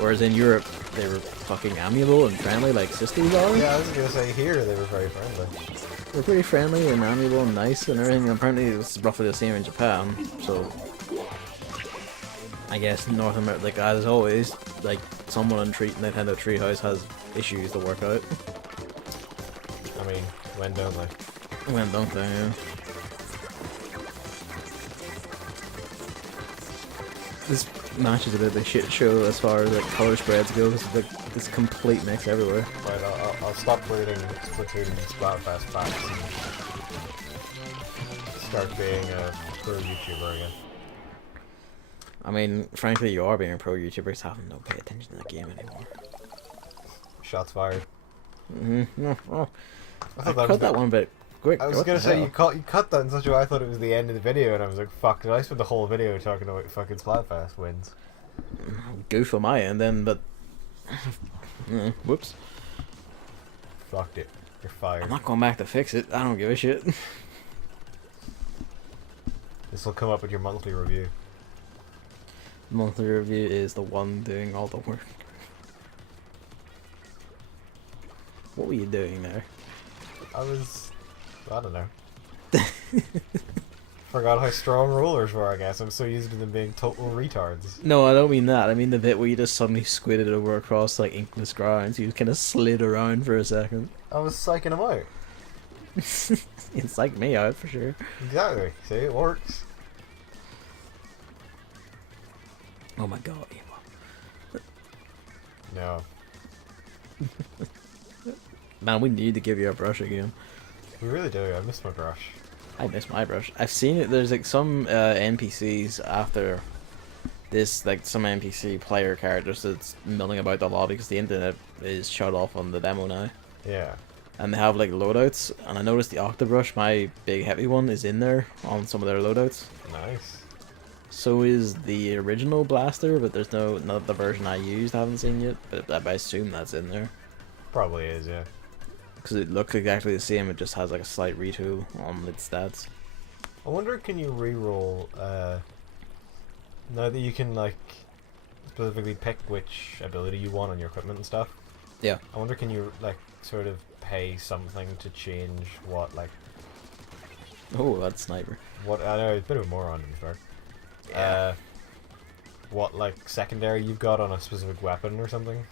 Whereas in Europe, they were fucking amiable and friendly like sisters are. Yeah, I was gonna say here they were very friendly. They're pretty friendly and amiable and nice and everything. And apparently, it's roughly the same in Japan. So, I guess North America, like as always, like someone in Nintendo Treehouse has issues to work out. I mean, when don't they? When don't they? Yeah. This match is a bit of a shit show as far as like color spreads go. It's like this complete mix everywhere. Right, I'll stop reading Splatoon and Splatfest facts and start being a pro YouTuber again. I mean, frankly, you are being a pro YouTuber, just having no pay attention to the game anymore. Shots fired. No, oh. I I thought cut was that one bit quick. I was What gonna the say hell? you cut that in such a way I thought it was the end of the video, and I was like, "Fuck!" Did I spend the whole video talking about fucking Splatfest wins? Goof on my end then, but whoops. Fucked it. You're fired. I'm not going back to fix it. I don't give a shit. This will come up with your monthly review. Monthly review is the one doing all the work. What were you doing there? I don't know. Forgot how strong rollers were, I guess. I'm so used to them being total retards. No, I don't mean that. I mean the bit where you just suddenly squidded over across like inkless ground, so you kind of slid around for a second. I was psyching them out. It's like me out for sure. Exactly. See, it works. Oh my god. No. Man, we need to give you a brush again. We really do. I miss my brush. I miss my brush. I've seen it. There's like some NPCs after this like some NPC player characters that's milling about the lobby because the internet is shut off on the demo now. Yeah. And they have like loadouts, and I noticed the Octobrush, my big heavy one, is in there on some of their loadouts. Nice. So is the original blaster, but there's not the version I used. I haven't seen yet, but I assume that's in there Probably is, yeah. because it looks exactly the same. It just has like a slight retool on its stats. I wonder, can you reroll, now that you can, like, specifically pick which ability you want on your equipment and stuff? Yeah. I wonder, can you, like, sort of pay something to change what, like... Oh, that's sniper. What, I know, it's a bit of a moron, to be fair. Yeah. What, like, secondary you've got on a specific weapon or something?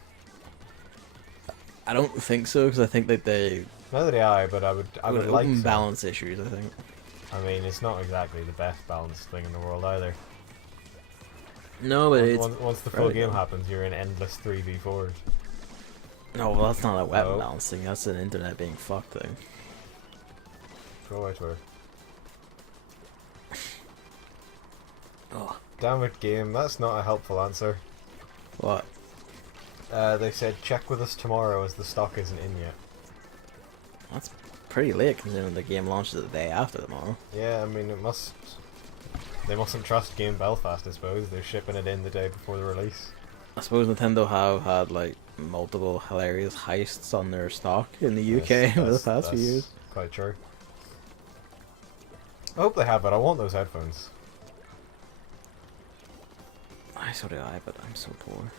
I don't think so, because I think that they Neither do I, but I would like open some. balance issues. I think. I mean, it's not exactly the best balanced thing in the world either. No, but it's Once the full right, game though. happens, you're in endless 3v4s. No, well, that's not a weapon No. balance thing. That's an internet being fucked thing. Go out Twitter. Oh, Damn it, game. That's not a helpful answer. what? They said check with us tomorrow as the stock isn't in yet. That's pretty late considering the game launches the day after tomorrow. Yeah, I mean, it must... They mustn't trust Game Belfast, I suppose. They're shipping it in the day before the release. I suppose Nintendo have had like multiple hilarious heists on their stock in the UK over the past few years. Quite true. I hope they have it. I want those headphones. So do I, but I'm so poor.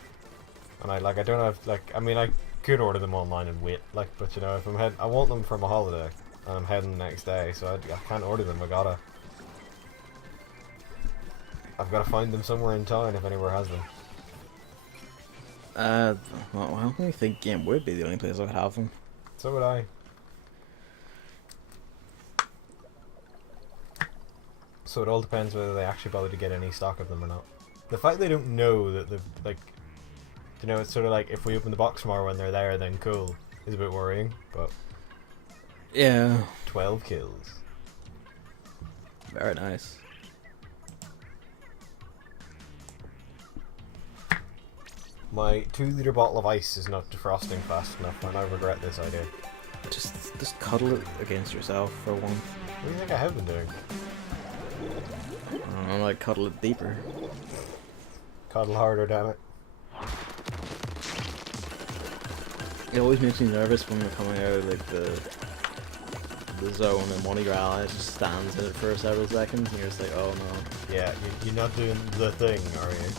And I don't have, like, I mean, I could order them online and wait, like, but you know, if I want them from a holiday, and I'm heading the next day, so I can't order them. I've gotta find them somewhere in town if anywhere has them. Well, I only think Game would be the only place I would have them. So would I. So it all depends whether they actually bother to get any stock of them or not. The fact they don't know that they've, like, you know, it's sort of like if we open the box tomorrow when they're there, then cool, is a bit worrying, but Yeah. 12 kills. Very nice. My 2-litre bottle of ice is not defrosting fast enough, and I regret this idea. Just cuddle it against yourself for once. What do you think I have been doing? I don't know, like cuddle it deeper. Cuddle harder, damn it. It always makes me nervous when we're coming out of like the zone and one of your allies just stands in it for several seconds and you're just like, oh no. Yeah, you're not doing the thing, are you?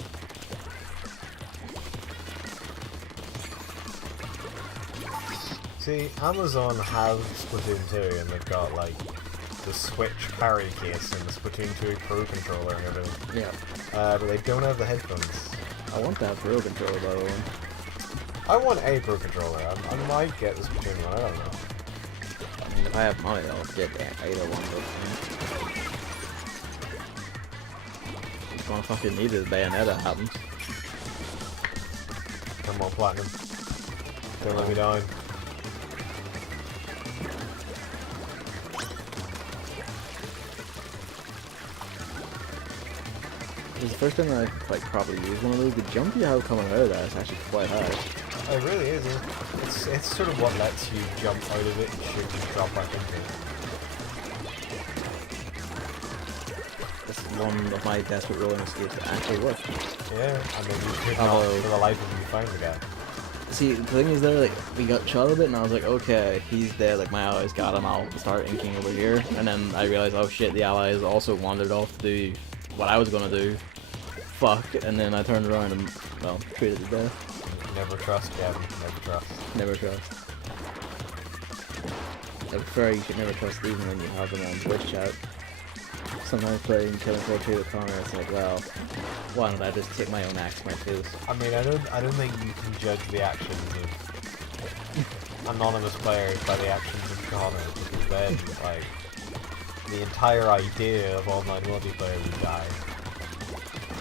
See, Amazon have Splatoon 2 and they've got like the Switch parry case and the Splatoon 2 Pro controller and everything. Yeah. But they don't have the headphones. I want that Pro controller by the way. I want a Pro controller. I might get the Splatoon one, I don't know. I mean, if I have money, I'll get either one. But I'm gonna fucking need it. Bayonetta happens. Come on, Platinum. Don't let me down. It's the first time that I like properly used one of those. The jump you have coming out of that is actually quite high. It really is. It's sort of what lets you jump out of it and shoot and drop back into it. This is one of my desperate rolling escapes that actually work. Yeah, I mean, you could not Although- for the life of you find the guy. See, the thing is there, like, we got shot a bit and I was like, okay, he's dead, like, my allies got him, I'll start inking over here. And then I realized, oh shit, the allies also wandered off to do what I was gonna do. Fuck, and then I turned around and, well, treated to death. Never trust, Gavin. Never trust. Never trust. I prefer you should never trust even when you have them on voice chat. Sometimes playing Killing Floor 2 with Connor, it's like, well, why don't I just take my own axe to my face? I mean, I don't think you can judge the actions of anonymous players by the actions of Connor, because then, like, the entire idea of online multiplayer would die.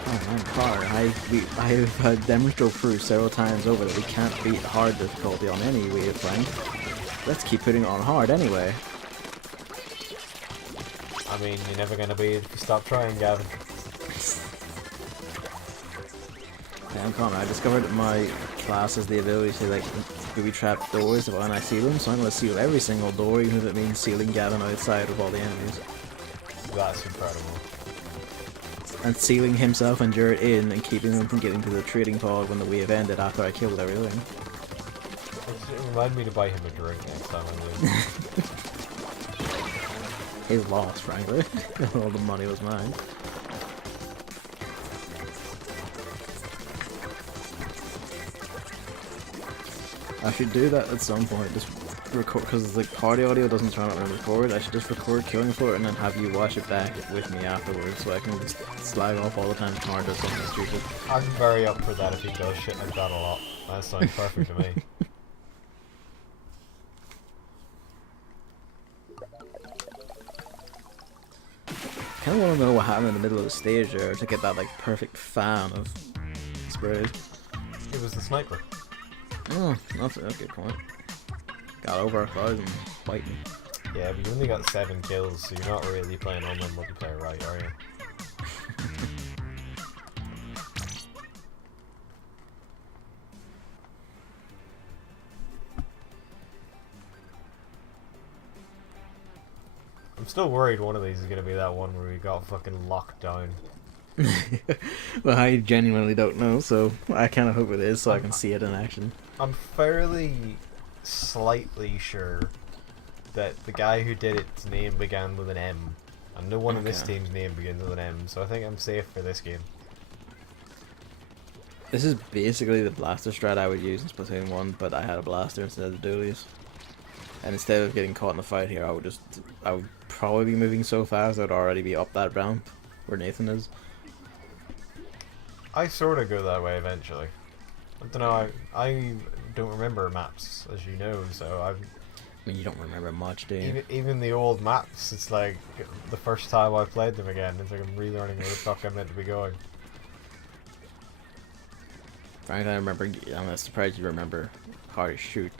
Oh man, Connor, I've demonstrated through several times over that we can't beat hard difficulty on any way of playing. Let's keep putting it on hard anyway. I mean, you're never gonna be if you stop trying, Gavin. Yeah, I'm Connor. I discovered that my class has the ability to like booby trap doors when I see them, so I'm gonna seal every single door, even if it means sealing Gavin outside of all the enemies. That's incredible. And sealing himself and Jared in and keeping them from getting to the trading pod when the wave ended after I killed everything. It reminded me to buy him a drink next time I'm leaving. His loss, frankly. All the money was mine. I should do that at some point. Just record, because like party audio doesn't turn up and record. I should just record killing for it and then have you watch it back with me afterwards, so I can just slag off all the time Connor does something stupid. I'm very up for that if he does shit like that a lot. That sounds perfect to me. I kind of want to know what happened in the middle of the stage there to get that like perfect fan of sprays. It was the sniper. Oh, that's a good point. Got over 1,000 fighting. Yeah, but you only got 7 kills, so you're not really playing online multiplayer right, are you? I'm still worried one of these is going to be that one where we got fucking locked down. Well, I genuinely don't know, so I kind of hope it is, so I can see it in action. I'm fairly slightly sure that the guy who did its name began with an M, and no one in this team's name begins with an M, so I think I'm safe for this game. This is basically the blaster strat I would use in Splatoon 1, but I had a blaster instead of the dualies. And instead of getting caught in the fight here, I would probably be moving so fast I'd already be up that ramp where Nathan is. I sort of go that way eventually. I don't know, I don't remember maps, as you know, so I mean, you don't remember much, do you? even the old maps, it's like the first time I played them again, it's like I'm relearning where the fuck I'm meant to be going. Frankly, I'm surprised you remember how to shoot.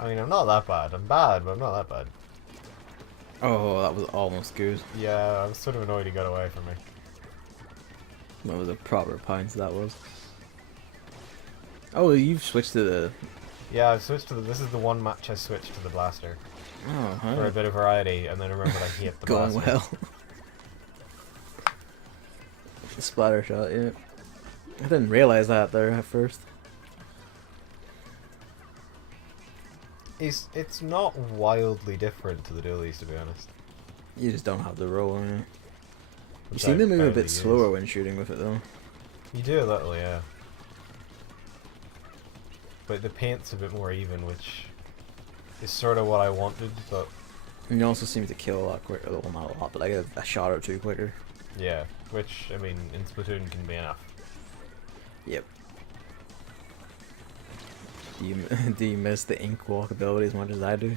I mean, I'm not that bad. I'm bad, but I'm not that bad. Oh, that was almost good. Yeah, I was sort of annoyed he got away from me. That was a proper pounce, that was. Oh, you've switched to the... Yeah, I've switched to the... This is the one match I switched to the blaster. Oh, huh. For a bit of variety, and then remembered I hate the Going blaster. well. The splatter shot, yeah. I didn't realize that there at first. It's not wildly different to the dualies, to be honest. You just don't have the roll on you. You Which seem I to move a barely bit use. slower when shooting with it, though. You do a little, yeah. But the paint's a bit more even, which is sort of what I wanted, but... And you also seem to kill a lot quicker. Well, not a lot, but like a shot or two quicker. Yeah, which, I mean, in Splatoon can be enough. Yep. Do you miss the ink walk ability as much as I do?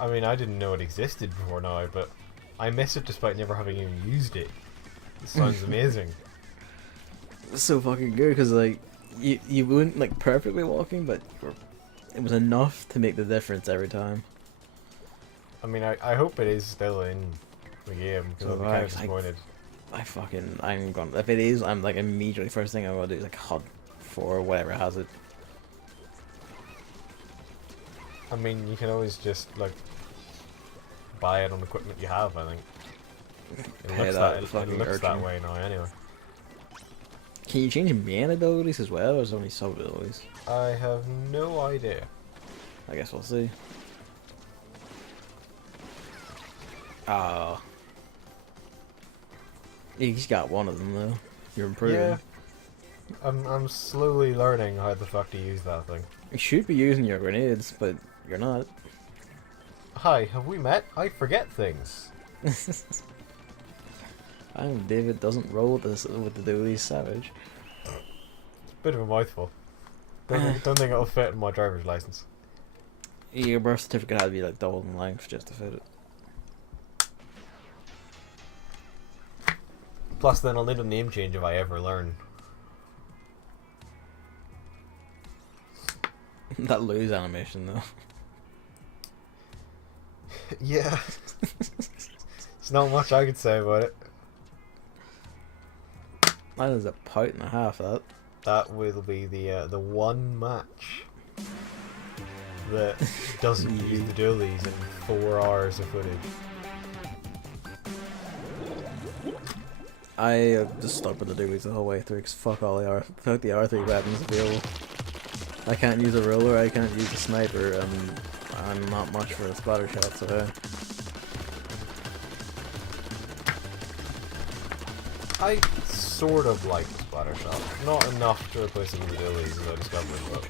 I mean, I didn't know it existed before now, but I miss it despite never having even used it. It sounds amazing. It's so fucking good, because like, you wouldn't like perfectly walking, but it was enough to make the difference every time. I mean, I hope it is still in the game, because I'll be kind of disappointed. I'm gonna, if it is, I'm like immediately, first thing I'm gonna do is like HUD for whatever has it. I mean, you can always just, like, buy it on equipment you have, I think. It looks that way now, anyway. Can you change main abilities as well, or is it only sub abilities? I have no idea. I guess we'll see. Oh. He's got one of them, though. You're improving. Yeah. I'm slowly learning how the fuck to use that thing. You should be using your grenades, but you're not. Hi, have we met? I forget things. David doesn't roll with the dually savage. It's a bit of a mouthful. Don't think it'll fit in my driver's license. Your birth certificate had to be like double in length just to fit it. Plus, then I'll need a name change if I ever learn. That lose animation though. Yeah. There's not much I could say about it. That is a pout and a half, that. That will be the one match that doesn't use the dualies in 4 hours of footage. I just stuck with the dualies the whole way through, because fuck all the fuck the R3 weapons available. I can't use a roller, I can't use a sniper, and I'm not much for a splatter shot, so... I sort of like the splatter shot. Not enough to replace it with the dualies, as I discovered, but...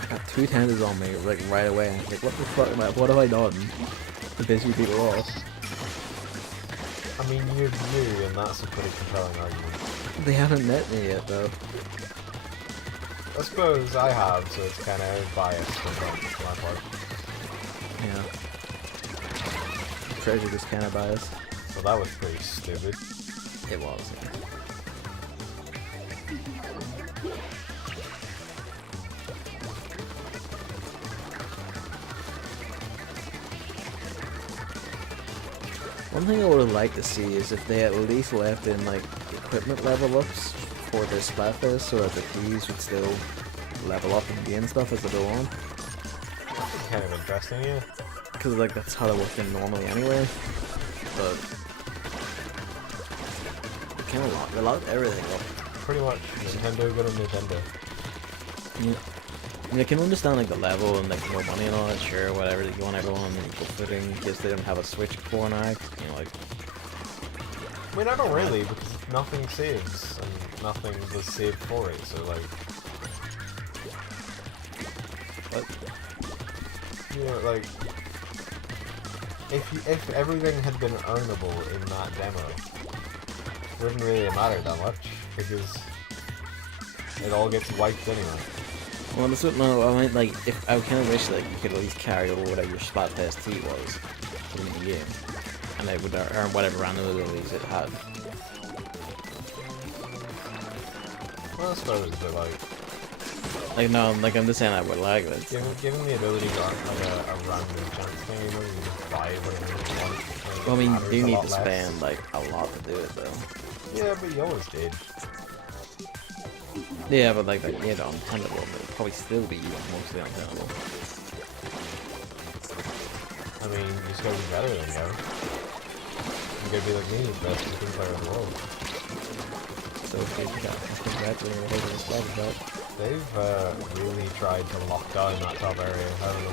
I got 2 tenders on me, like, right away, and I was like, what the fuck am I, what have I done to piss you people off? I mean, you're new, and that's a pretty compelling argument. They haven't met me yet, though. I suppose I have, so it's kind of biased from my part. Yeah. Treasure is kind of biased. So that was pretty stupid. It was, yeah. One thing I would have liked to see is if they at least left in like equipment level ups for the Splatfest so that the keys would still level up and gain stuff as they go on. That's kind of interesting, yeah. Because like that's how they work in normally anyway. But they locked everything up. Pretty much. Nintendo got a Nintendo. Yeah. I mean, I can understand like the level and like no money and all that, sure, whatever, you want everyone on equal footing because they don't have a Switch before now, you know, like... I mean, I don't really, because nothing saves, and nothing was saved for it, so like... What? You know, like... If everything had been earnable in that demo, it wouldn't really matter that much, because it all gets wiped anyway. Well, that's what, no, I mean, like, if I kind of wish, like, you could at least carry over whatever your Splatfest T was in the game, and it would earn whatever random abilities it had. Well, I suppose, but like, no, like, I'm just saying I would like it. given the ability to like a random chance thing, you know, you just buy whatever you want. Well, I mean, you do need to less. spend, like, a lot to do it, though. Yeah, but you always did. Yeah, but, like, you know, untenable, but it'd probably still be mostly untenable. I mean, you just gotta be better than you. You gotta be like me, the best Splatoon player in the world. So, congrats on your Splatfest. They've really tried to lock down that top area, haven't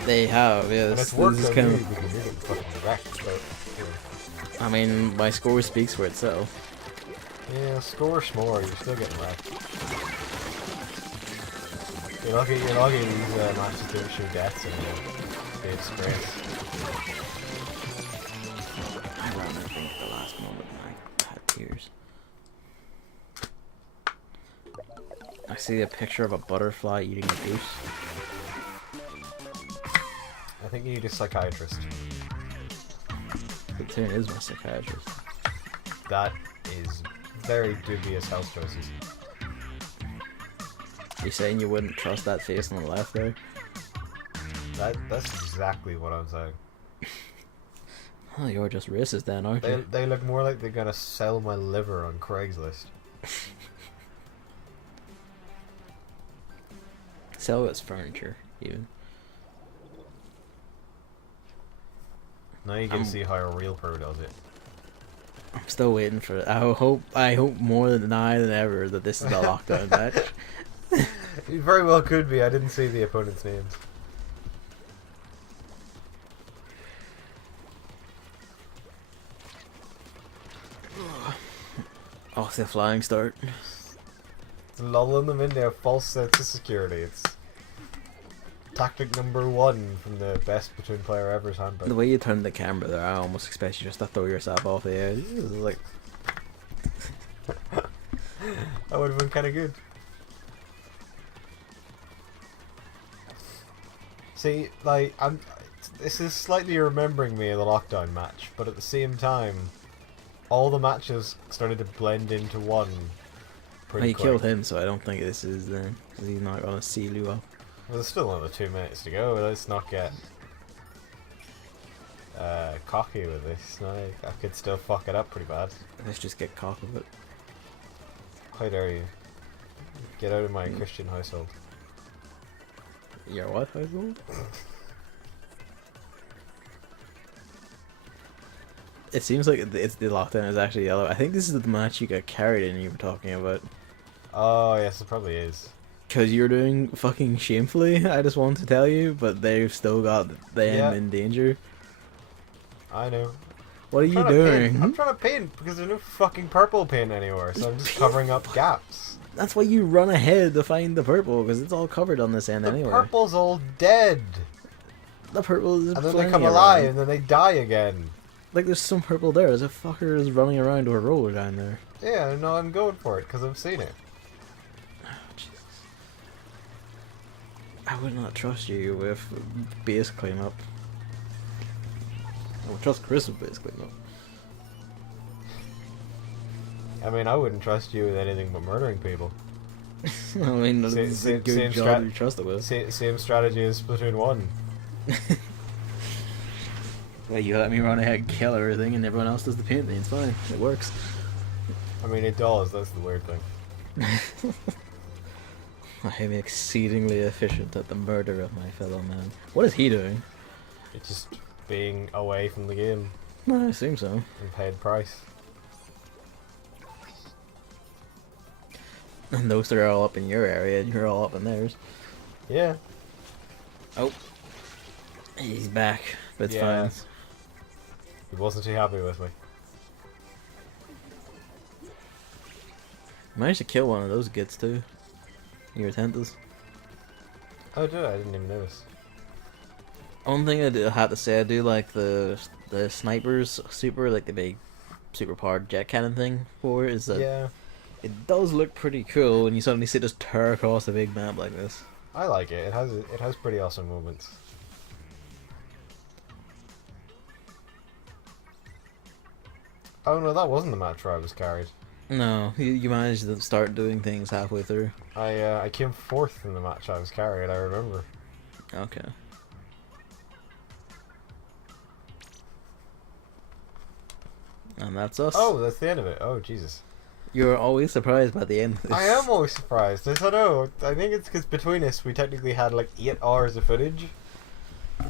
they? They have, yeah. And This, it's worked this is on kind you of, because you're getting fucking wrecked, but... I mean, my score speaks for itself. Yeah, score s'more, you're still getting wrecked. You're lucky these matches don't show deaths anymore. Be a disgrace. I ran, I think, the last moment and I had tears. I see a picture of a butterfly eating a goose. I think you need a psychiatrist. Splatoon is my psychiatrist. That is very dubious health choices. You saying you wouldn't trust that face on the left there? That's exactly what I'm saying. Oh, you're just racist then, aren't you? They look more like they're gonna sell my liver on Craigslist. Sell it as furniture, even. Now you can see how a real pro does it. I'm still waiting for it. I hope more than ever that this is a lockdown match. It very well could be. I didn't see the opponent's names. Oh, it's a flying start. It's lulling them into a false sense of security. It's tactic number 1 from the best Splatoon player ever's handbook. The way you turned the camera there, I almost expect you just to throw yourself off the edge. It was like... That would have been kind of good. See, like, this is slightly remembering me of the lockdown match, but at the same time, all the matches started to blend into one pretty He quick. killed him, so I don't think this is then, because he's not gonna seal you up. Well, there's still another 2 minutes to go. Let's not get cocky with this. No, I could still fuck it up pretty bad. Let's just get cock with it. How dare you? Get out of my Christian household. Your what household? It seems like it's the lockdown is actually yellow. I think this is the match you got carried in you were talking about. Oh, yes, it probably is. Because you're doing fucking shamefully, I just want to tell you, but they've still got them in danger. I know. What are you I'm doing? trying to paint because there's no fucking purple paint anywhere, so I'm just covering up gaps. That's why you run ahead to find the purple, because it's all covered on this end anyway. The purple's all dead. The purple is And then they plenty come around. alive and then they die again. Like there's some purple there. There's a fucker is running around with a roller down there. Yeah, no, I'm going for it because I've seen it. Oh, Jesus. I would not trust you with base cleanup. I would trust Chris with base cleanup. I mean, I wouldn't trust you with anything but murdering people. I mean, it's a good job you trust it with. Same strategy as Splatoon 1. Well, you let me run ahead and kill everything, and everyone else does the painting. It's fine. It works. I mean, it does. That's the weird thing. I am exceedingly efficient at the murder of my fellow man. What is he doing? It's just being away from the game No, I assume so. and paid price. And those three are all up in your area, and you're all up in theirs. Yeah. Oh. He's back, but it's Yeah. fine. He wasn't too happy with me. Managed to kill one of those gits too. Your tentas. Oh, did I? I didn't even notice. One thing I had to say, I do like the snipers super, like the big super powered jet cannon thing for it, is that Yeah. it does look pretty cool when you suddenly see it just tear across a big map like this. I like it. It has pretty awesome moments. Oh no, that wasn't the match where I was carried. No, you managed to start doing things halfway through. I came fourth in the match I was carried. I remember. Okay. And that's us. Oh, that's the end of it. Oh Jesus. You're always surprised by the end of this. I am always surprised. I don't know. I think it's because between us we technically had like 8 hours of footage.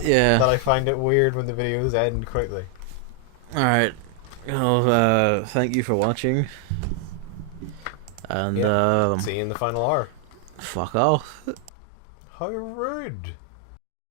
Yeah. That I find it weird when the videos end quickly. Alright. Well, thank you for watching. And, See you in the final hour. fuck off. How rude.